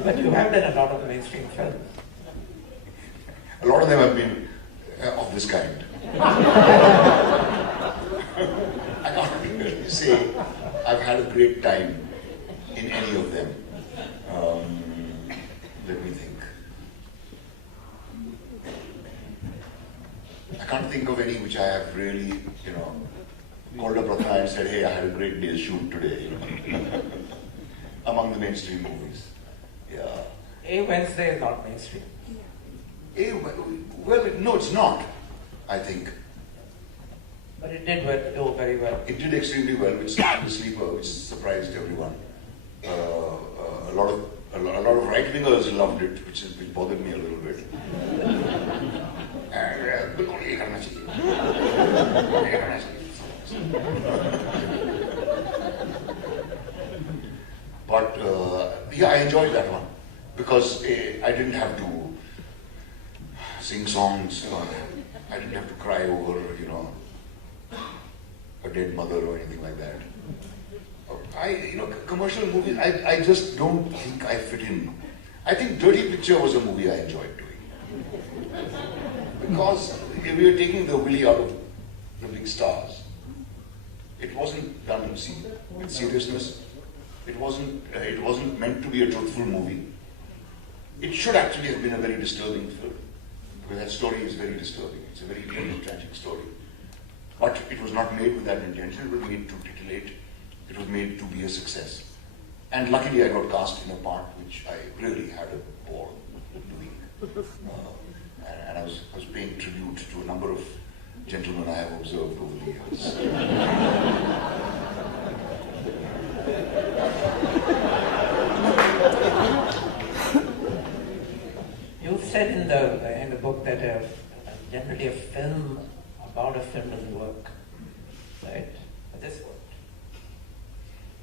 But you have done a lot of mainstream films. A lot of them have been of this kind. I can't really say I've had a great time in any of them. Let me think. I can't think of any which I have really, called up Ratna and said, "Hey, I had a great day's shoot today," among the mainstream movies. Yeah. A Wednesday is not mainstream. Well, no, it's not, I think. But it did do very well. It did extremely well, which started the sleeper, which surprised everyone. A lot of right-wingers loved it, which bothered me a little bit. बिल्कुल ये करना चाहिए, ये करना चाहिए. But yeah, I enjoyed that one because I didn't have to sing songs. I didn't have to cry over, a dead mother or anything like that. Commercial movies, I just don't think I fit in. I think Dirty Picture was a movie I enjoyed doing. Because we were taking the willy out of the big stars. It wasn't done with seriousness. It wasn't meant to be a truthful movie. It should actually have been a very disturbing film. Because that story is very disturbing. It's a very, very tragic story. But it was not made with that intention. It was made to titillate. It was made to be a success. And luckily I got cast in a part which I really had a ball doing. And I was paying tribute to a number of gentlemen I have observed over the years. You said in the book that generally a film about a film doesn't work, right? But this worked.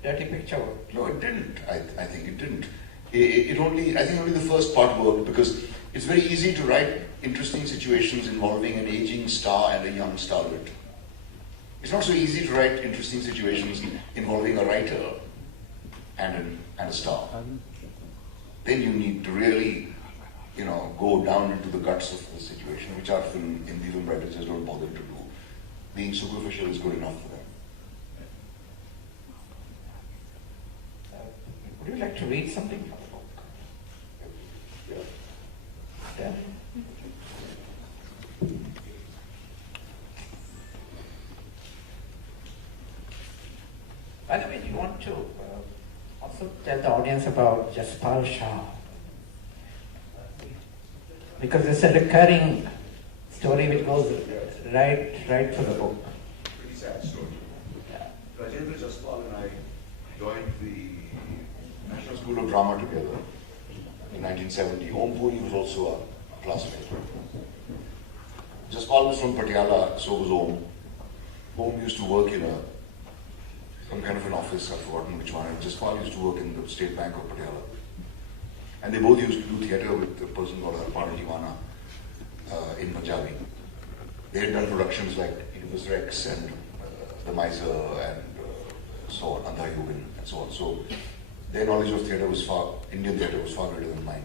Dirty Picture worked. No, it didn't. I think it didn't. I think only the first part worked because it's very easy to write interesting situations involving an aging star and a young starlet. It's not so easy to write interesting situations involving a writer and a star. Then you need to really, go down into the guts of the situation, which our Hindi film writers just don't bother to do. Being superficial is good enough for them. Would you like to read something from the book? Yeah. By the way, do you want to also tell the audience about Jaspal Shah? Because it's a recurring story which goes right through the book. Pretty sad story. Yeah. Rajendra Jaspal and I joined the National School of Drama together in 1970. Om Puri was also a classmate. Jaspal was from Patiala, so was Om. Om used to work in some kind of an office, I've forgotten which one. Jaspal used to work in the State Bank of Patiala. And they both used to do theatre with a person called Harpana Jiwana in Punjabi. They had done productions like Oedipus Rex and The Miser and so on, Andha Yogin and so on. So their knowledge of theatre was Indian theatre was far greater than mine.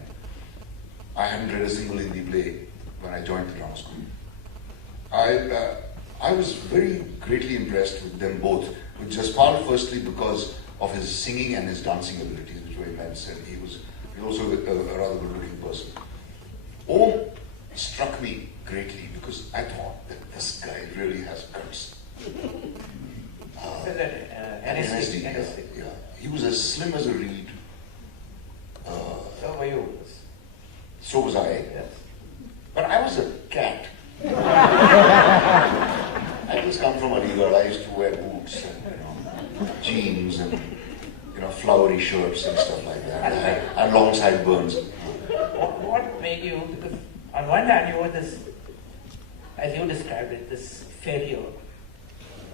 I hadn't read a single Hindi play when I joined the drama school. I was very greatly impressed with them both. With Jaspal, firstly, because of his singing and his dancing abilities, which were immense, and he was also a rather good-looking person. Om struck me greatly because I thought that this guy really has guts. NSD. Yeah. He was as slim as a reed. So were you. So was I. Yes. But I was a cat. I just come from Aligarh. I used to wear boots and jeans and flowery shirts and stuff like that. And long sideburns. What made you? Because on one hand you were this, as you described it, this failure,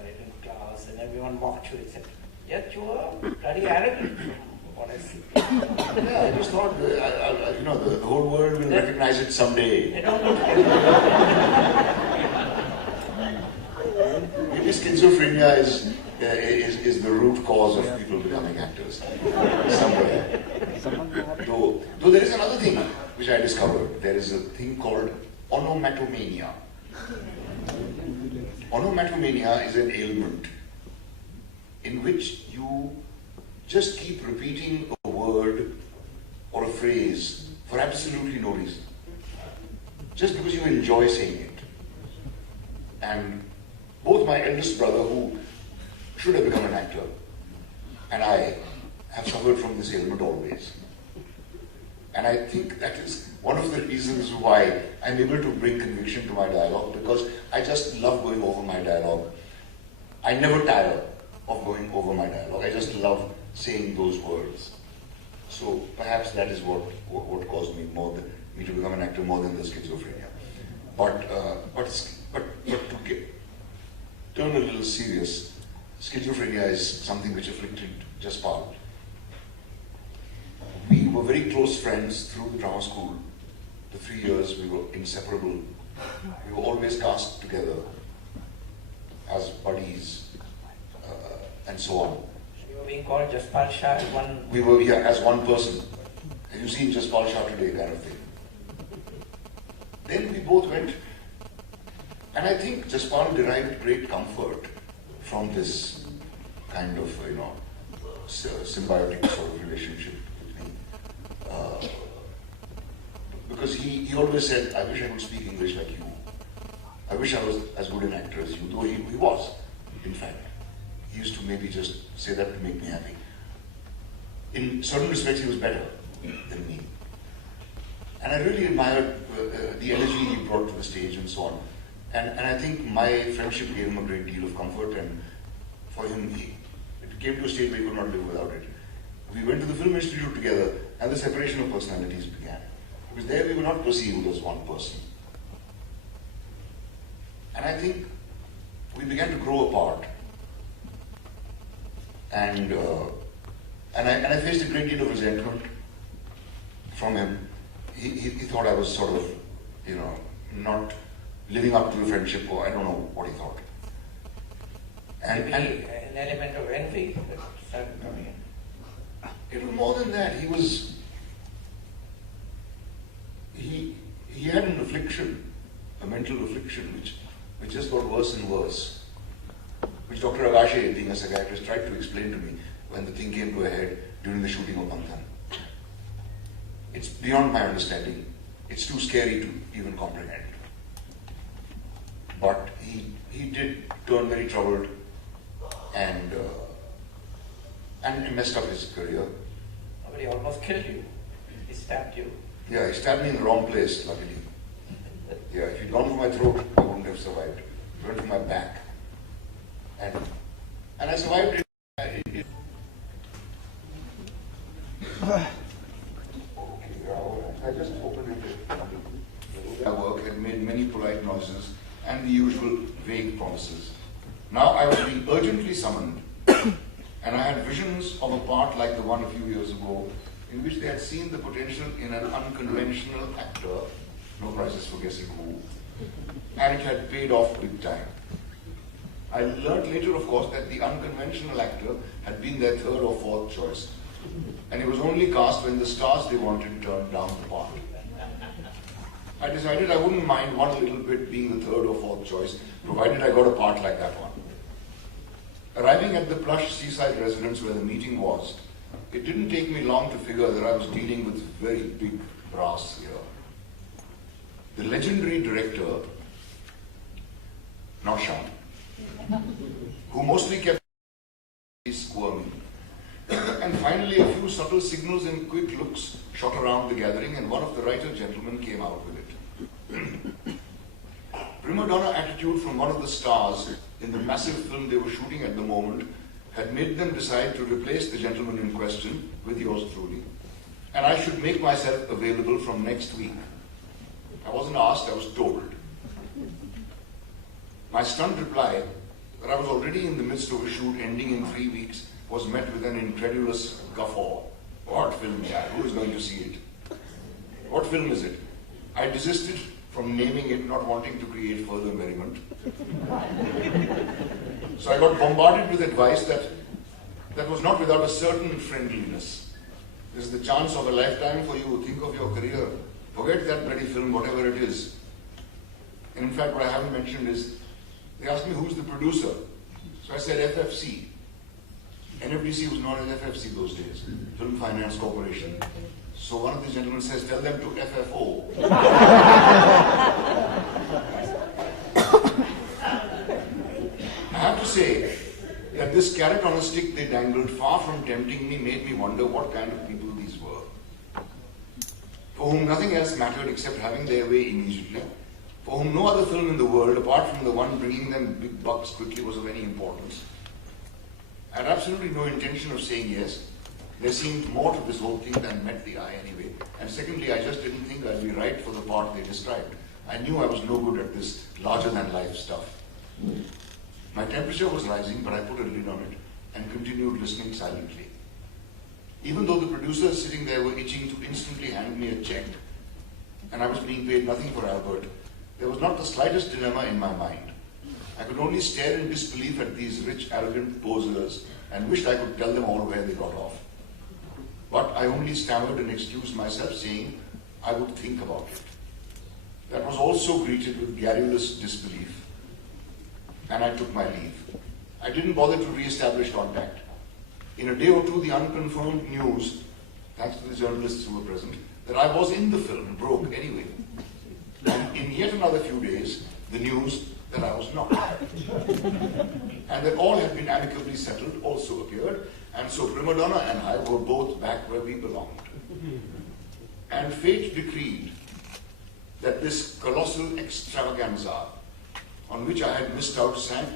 right, in class, and everyone mocked you, etc. Yet you were very arrogant, from what I see. Yeah, I just thought, the whole world will recognize it someday. They don't look Maybe schizophrenia is the root cause of people becoming actors somewhere. Though there is another thing which I discovered. There is a thing called onomatomania. Onomatomania is an ailment in which you just keep repeating a word or a phrase for absolutely no reason. Just because you enjoy saying it. And both my eldest brother, who should have become an actor, and I have suffered from this ailment always. And I think that is one of the reasons why I'm able to bring conviction to my dialogue, because I just love going over my dialogue. I never tire of going over my dialogue. I just love saying those words. So perhaps that is what caused me to become an actor more than the schizophrenia. But to turn a little serious, schizophrenia is something which afflicted Jaspal. We were very close friends through the drama school. The 3 years we were inseparable. We were always cast together as buddies and so on. You were being called Jaspal Shah as one. We were here as one person. Have you seen Jaspal Shah today kind of thing? Then we both went. And I think Jaspal derived great comfort from this kind of, symbiotic sort of relationship with me. Because he always said, I wish I could speak English like you. I wish I was as good an actor as you, though he was, in fact. He used to maybe just say that to make me happy. In certain respects, he was better than me. And I really admired the energy he brought to the stage and so on. And I think my friendship gave him a great deal of comfort, and for him, it came to a stage where he could not live without it. We went to the Film Institute together, and the separation of personalities began. Because there we were not perceived as one person. And I think we began to grow apart. And I faced a great deal of resentment from him. He thought I was sort of, not living up to the friendship, or I don't know what he thought. And an element of envy that started coming in. It was more than that. He had an affliction, a mental affliction, which just got worse and worse. Which Dr. Agashe, being a psychiatrist, tried to explain to me when the thing came to a head during the shooting of Banthan. It's beyond my understanding. It's too scary to even comprehend. But he did turn very troubled and messed up his career. But he almost killed you. He stabbed you. Yeah, he stabbed me in the wrong place, luckily. Yeah, if you'd gone for my throat, I wouldn't have survived. It went for my back. And I survived it. I just opened it. My work had made many polite noises and the usual vague promises. Now I was being urgently summoned, and I had visions of a part like the one a few years ago, in which they had seen the potential in an unconventional actor, no prizes for guessing who, and it had paid off big time. I learned later, of course, that the unconventional actor had been their third or fourth choice, and it was only cast when the stars they wanted turned down the part. I decided I wouldn't mind one little bit being the third or fourth choice, provided I got a part like that one. Arriving at the plush seaside residence where the meeting was, it didn't take me long to figure that I was dealing with very big brass here. The legendary director, not Shyam, who mostly kept squirming. And finally, a few subtle signals and quick looks shot around the gathering, and one of the writer gentlemen came out with it. Prima donna attitude from one of the stars in the massive film they were shooting at the moment had made them decide to replace the gentleman in question with yours truly. And I should make myself available from next week. I wasn't asked, I was told. My stunned reply that I was already in the midst of a shoot ending in 3 weeks was met with an incredulous guffaw. What film, yeah? Who is going to see it? What film is it? I desisted from naming it, not wanting to create further merriment. So I got bombarded with advice that was not without a certain friendliness. This is the chance of a lifetime for you. Think of your career. Forget that bloody film, whatever it is. And in fact, what I haven't mentioned is, they asked me who's the producer. So I said FFC. NFDC was known as FFC those days, Film Finance Corporation. So one of the gentlemen says, tell them to FFO. I have to say that this carrot on a stick they dangled, far from tempting me, made me wonder what kind of people these were. For whom nothing else mattered except having their way immediately. For whom no other film in the world, apart from the one bringing them big bucks quickly, was of any importance. I had absolutely no intention of saying yes. There seemed more to this whole thing than met the eye anyway. And secondly, I just didn't think I'd be right for the part they described. I knew I was no good at this larger-than-life stuff. My temperature was rising, but I put a lid on it and continued listening silently. Even though the producers sitting there were itching to instantly hand me a check, and I was being paid nothing for Albert, there was not the slightest dilemma in my mind. I could only stare in disbelief at these rich, arrogant posers and wished I could tell them all where they got off. But I only stammered and excused myself, saying I would think about it. That was also greeted with garrulous disbelief, and I took my leave. I didn't bother to re-establish contact. In a day or two, the unconfirmed news, thanks to the journalists who were present, that I was in the film broke anyway. And in yet another few days, the news that I was not. And that all had been amicably settled also appeared, and so Prima Donna and I were both back where we belonged. And fate decreed that this colossal extravaganza on which I had missed out sank,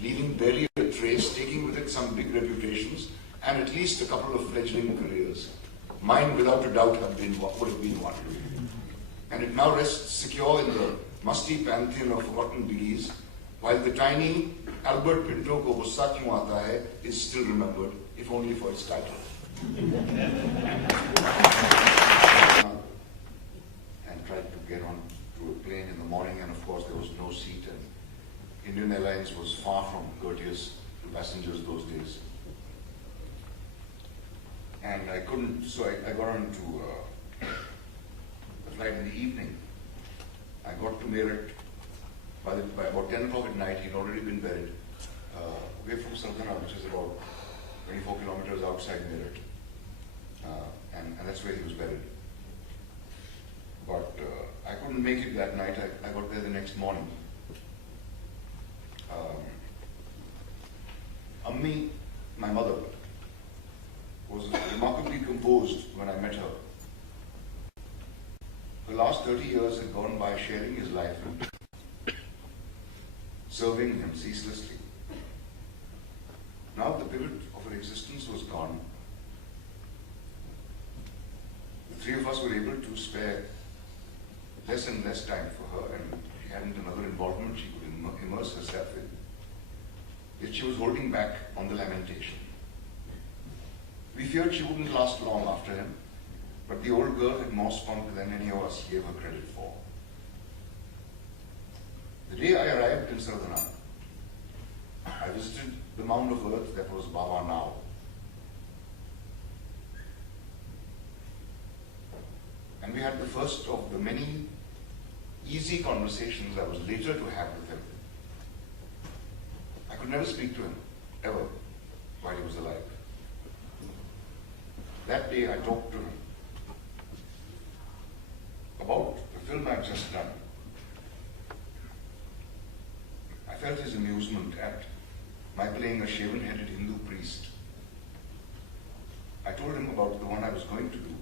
leaving barely a trace, taking with it some big reputations and at least a couple of fledgling careers. Mine, without a doubt, would have been one. And it now rests secure in the musty pantheon of forgotten biggies, while the tiny Albert Pinto Ko Gussa Kyun Aata Hai is still remembered, if only for its title. And tried to get on to a plane in the morning, and of course there was no seat, and Indian Airlines was far from courteous to passengers those days. And I couldn't, so I got on to the flight in the evening. I got to Meerut by about 10 o'clock at night. He'd already been buried away from Sardana, which is about 24 kilometers outside Meerut. And that's where he was buried. But I couldn't make it that night. I got there the next morning. Ammi, my mother, was remarkably composed when I met her. the last 30 years had gone by sharing his life, serving him ceaselessly. Now the pivot of her existence was gone. The three of us were able to spare less and less time for her, and she hadn't another involvement she could immerse herself in. Yet she was holding back on the lamentation. We feared she wouldn't last long after him, but the old girl had more spunk than any of us gave her credit for. The day I arrived in Sardhana, I visited the mound of earth that was Baba now. And we had the first of the many easy conversations I was later to have with him. I could never speak to him, ever, while he was alive. That day I talked to him about the film I'd just done. I felt his amusement at my playing a shaven-headed Hindu priest. I told him about the one I was going to do.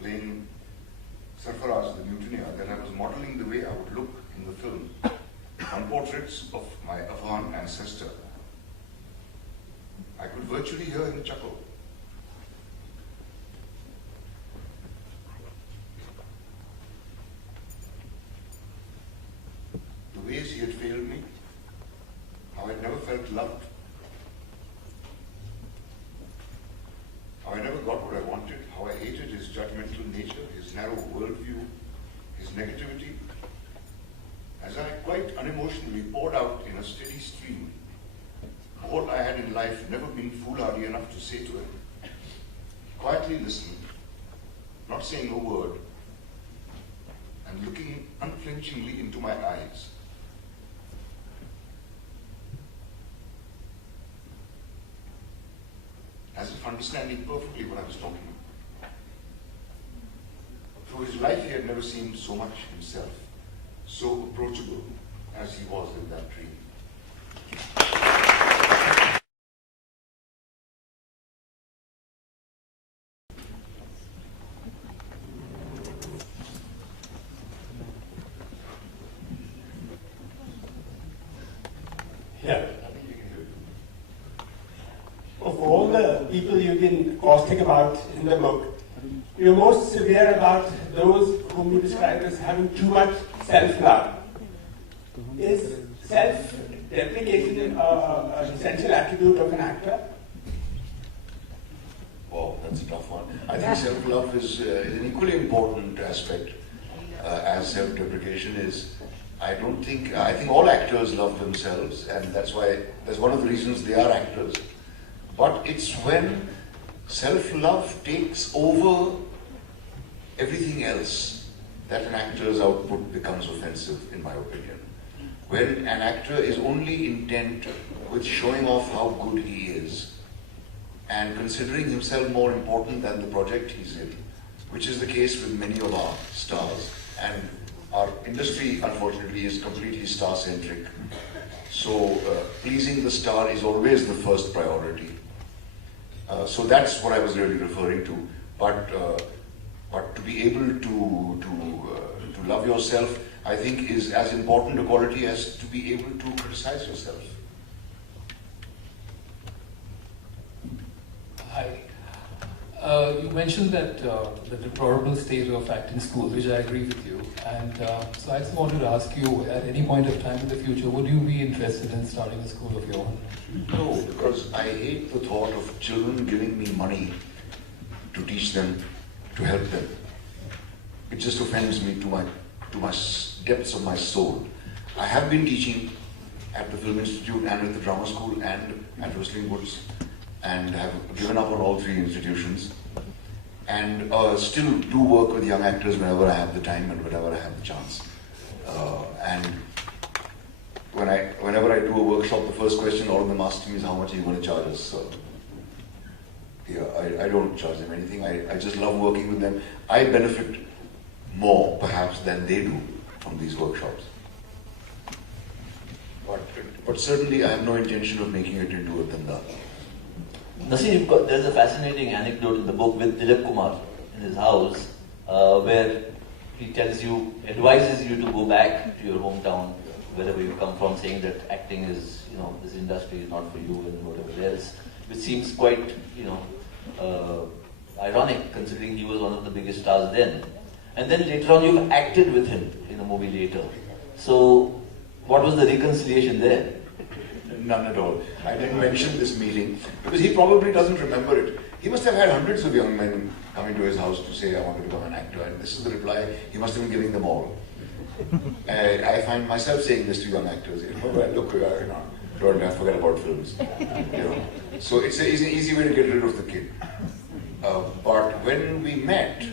Playing Sarfaraz, the mutineer, that I was modeling the way I would look in the film on portraits of my Afghan ancestor. I could virtually hear him chuckle. The ways he had failed me, how I never felt loved, how I never got what I wanted, how I hated his judgmental nature, his narrow worldview, his negativity. As I quite unemotionally poured out in a steady stream what I had in life never been foolhardy enough to say to him, he quietly listened, not saying a word, and looking unflinchingly into my eyes. As if understanding perfectly what I was talking about. Through his life, he had never seemed so much himself, so approachable as he was in that dream. Yeah. Of all the people you've been caustic about in the book, you're most severe about those whom you describe as having too much self-love. Is self-deprecation an essential attribute of an actor? Wow, that's a tough one. I think self-love is an equally important aspect as self-deprecation is. I think all actors love themselves, and that's one of the reasons they are actors. But it's when self-love takes over everything else that an actor's output becomes offensive, in my opinion. When an actor is only intent with showing off how good he is and considering himself more important than the project he's in, which is the case with many of our stars. And our industry, unfortunately, is completely star-centric. So pleasing the star is always the first priority. So that's what I was really referring to. But to be able to love yourself, I think, is as important a quality as to be able to criticize yourself. Hi. You mentioned that the deplorable state of acting school, which I agree with you. And so I just wanted to ask you, at any point of time in the future, would you be interested in starting a school of your own? No, because I hate the thought of children giving me money to teach them, to help them. It just offends me to my depths of my soul. I have been teaching at the Film Institute and at the Drama School and at Whistling Woods, and have given up on all three institutions, and still do work with young actors whenever I have the time and whenever I have the chance. And whenever I do a workshop, the first question all of them ask me is, how much are you going to charge us? So, yeah, I don't charge them anything. I just love working with them. I benefit more, perhaps, than they do from these workshops. But certainly I have no intention of making it into a dhanda. Naseer, there's a fascinating anecdote in the book with Dilip Kumar in his house, where he advises you to go back to your hometown, wherever you come from, saying that acting is, this industry is not for you and whatever else, which seems quite, ironic considering he was one of the biggest stars then. And then later on you acted with him in a movie later. So, what was the reconciliation there? None at all. I didn't mention this meeting because he probably doesn't remember it. He must have had hundreds of young men coming to his house to say, I want to become an actor. And this is the reply he must have been giving them all. I find myself saying this to young actors. Well, look, don't forget about films. So it's an easy way to get rid of the kid. But when we met,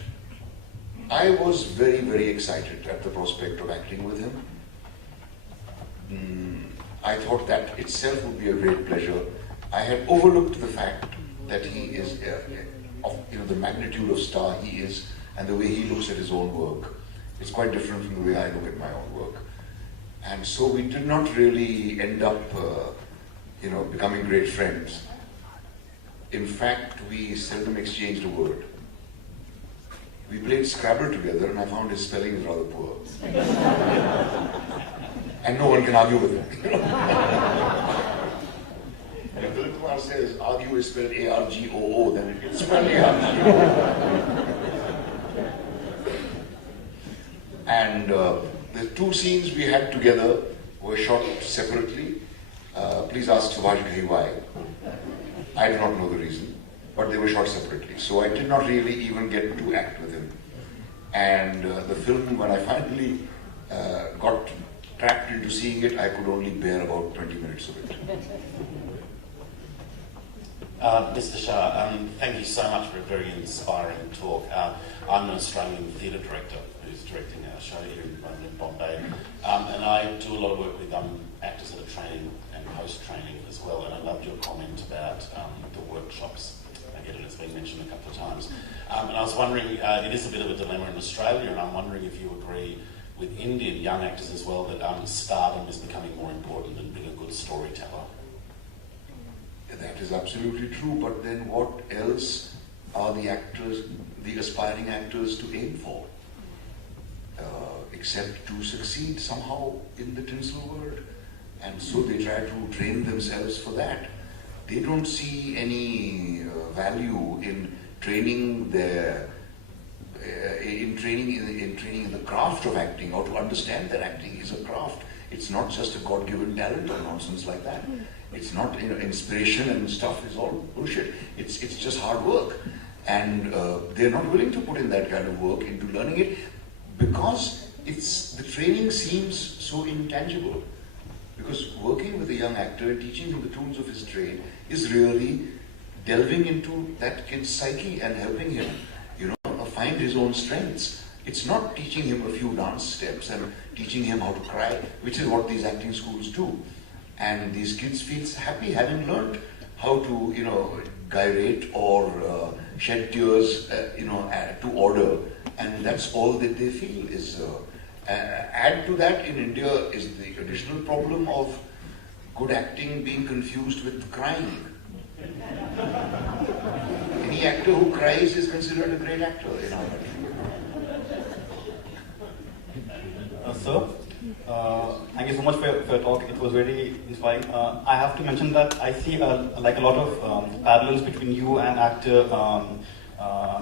I was very, very excited at the prospect of acting with him. I thought that itself would be a great pleasure. I had overlooked the fact that he is, of the magnitude of star he is, and the way he looks at his own work. It's quite different from the way I look at my own work. And so we did not really end up, becoming great friends. In fact, we seldom exchanged a word. We played Scrabble together, and I found his spelling is rather poor. And no one can argue with him. And if Dilip Kumar says argue is spelled A-R-G-O-O, then it gets spelled A-R-G-O-O. And the two scenes we had together were shot separately. Please ask Subhash Ghai why. I do not know the reason, but they were shot separately. So I did not really even get to act with him. And the film, when I finally got trapped into seeing it, I could only bear about 20 minutes of it. Mr. Shah, thank you so much for a very inspiring talk. I'm an Australian theatre director who's directing a show here in Bombay, and I do a lot of work with actors that are training and post-training as well, and I loved your comment about the workshops. Again, it's been mentioned a couple of times. And I was wondering, it is a bit of a dilemma in Australia, and I'm wondering if you agree with Indian young actors as well that stardom is becoming more important than being a good storyteller. That is absolutely true, but then what else are the aspiring actors to aim for? Except to succeed somehow in the tinsel world. And so they try to train themselves for that. They don't see any value in training in training in the craft of acting, or to understand that acting is a craft. It's not just a God-given talent or nonsense like that. It's not, inspiration and stuff is all bullshit. It's just hard work. And they're not willing to put in that kind of work into learning it because the training seems so intangible. Because working with a young actor and teaching him the tools of his trade is really delving into that kid's psyche and helping him, find his own strengths. It's not teaching him a few dance steps and teaching him how to cry, which is what these acting schools do. And these kids feel happy having learned how to, gyrate or shed tears, to order. And that's all that they feel is. Add to that, in India, is the additional problem of good acting being confused with crying. Any actor who cries is considered a great actor. Sir, thank you so much for your talk. It was very inspiring. I have to mention that I see a lot of parallels between you and actor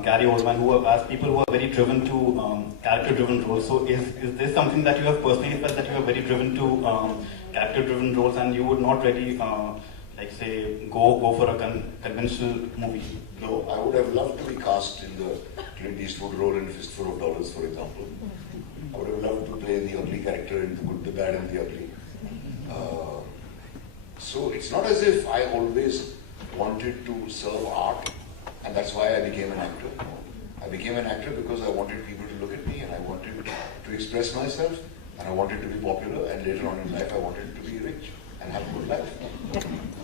Gary Oldman, as people who are very driven to character-driven roles. So is this something that you have personally felt, that you are very driven to character-driven roles and you would not really, go for a conventional movie? No, I would have loved to be cast in the Clint Eastwood role in Fistful of Dollars, for example. I would have loved to play the ugly character in The Good, the Bad and the Ugly. So it's not as if I always wanted to serve art, and that's why I became an actor. I became an actor because I wanted people to look at me, and I wanted to express myself, and I wanted to be popular, and later on in life I wanted to be rich and have a good life.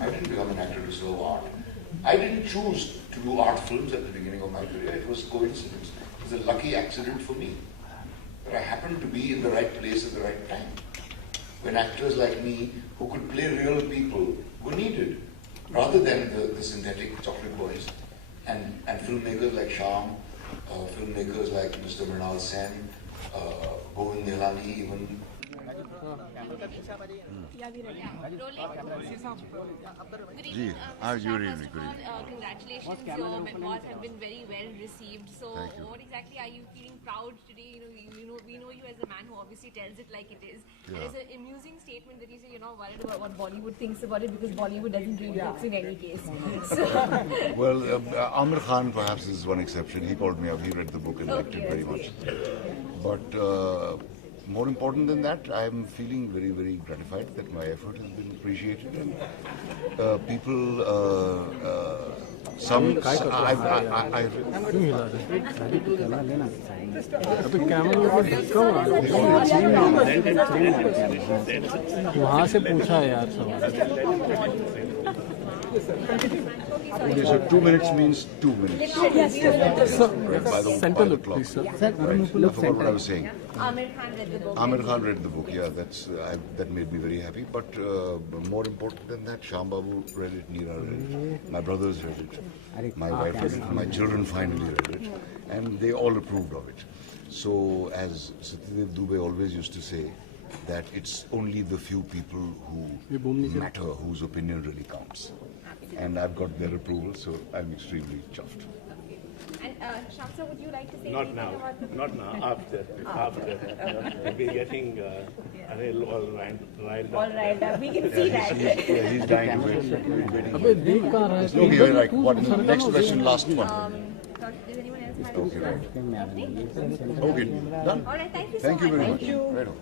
I didn't become an actor to serve art. I didn't choose to do art films at the beginning of my career. It was coincidence. It was a lucky accident for me. But I happened to be in the right place at the right time, when actors like me, who could play real people, were needed. rather than the synthetic chocolate boys, and filmmakers like Shyam, filmmakers like Mr. Mrinal Sen, Govind Nihalani, even. Good evening. Congratulations, your memoirs have been very well received. So, what exactly are you feeling proud today? We know you as a man who obviously tells it like it is. Yeah. And it's an amusing statement that you say you're not worried about what Bollywood thinks about it because Bollywood doesn't read books in any case. So. Well, Amir Khan perhaps is one exception. He called me up. He read the book and liked it very much. But more important than that, I am feeling very, very gratified that my effort has been appreciated and people. Some वहाँ से पूछा है यार सवाल. Okay, so 2 minutes means 2 minutes. By the Center by the look, clock. please, sir. Right. I forgot what I was saying. Amir Khan read the book. Amir Khan read the book. Yeah, that made me very happy. But more important than that, Shyam Babu read it, Neera read it, my brothers read it, my wife read it, my children finally read it, and they all approved of it. So, as Satyadev Dubey always used to say, that it's only the few people who matter, whose opinion really counts. And I've got their approval, so I'm extremely chuffed. And Shamsa, would you like to say Not now. Not now. After. We'll be getting all riled up. We can see that. He's dying to wait. अबे देख कहाँ रहा है? Okay, right. What next question? Last one. Does anyone else have Okay, right. anything? Okay, done. All right, thank you so Thank you much. very much. Right on.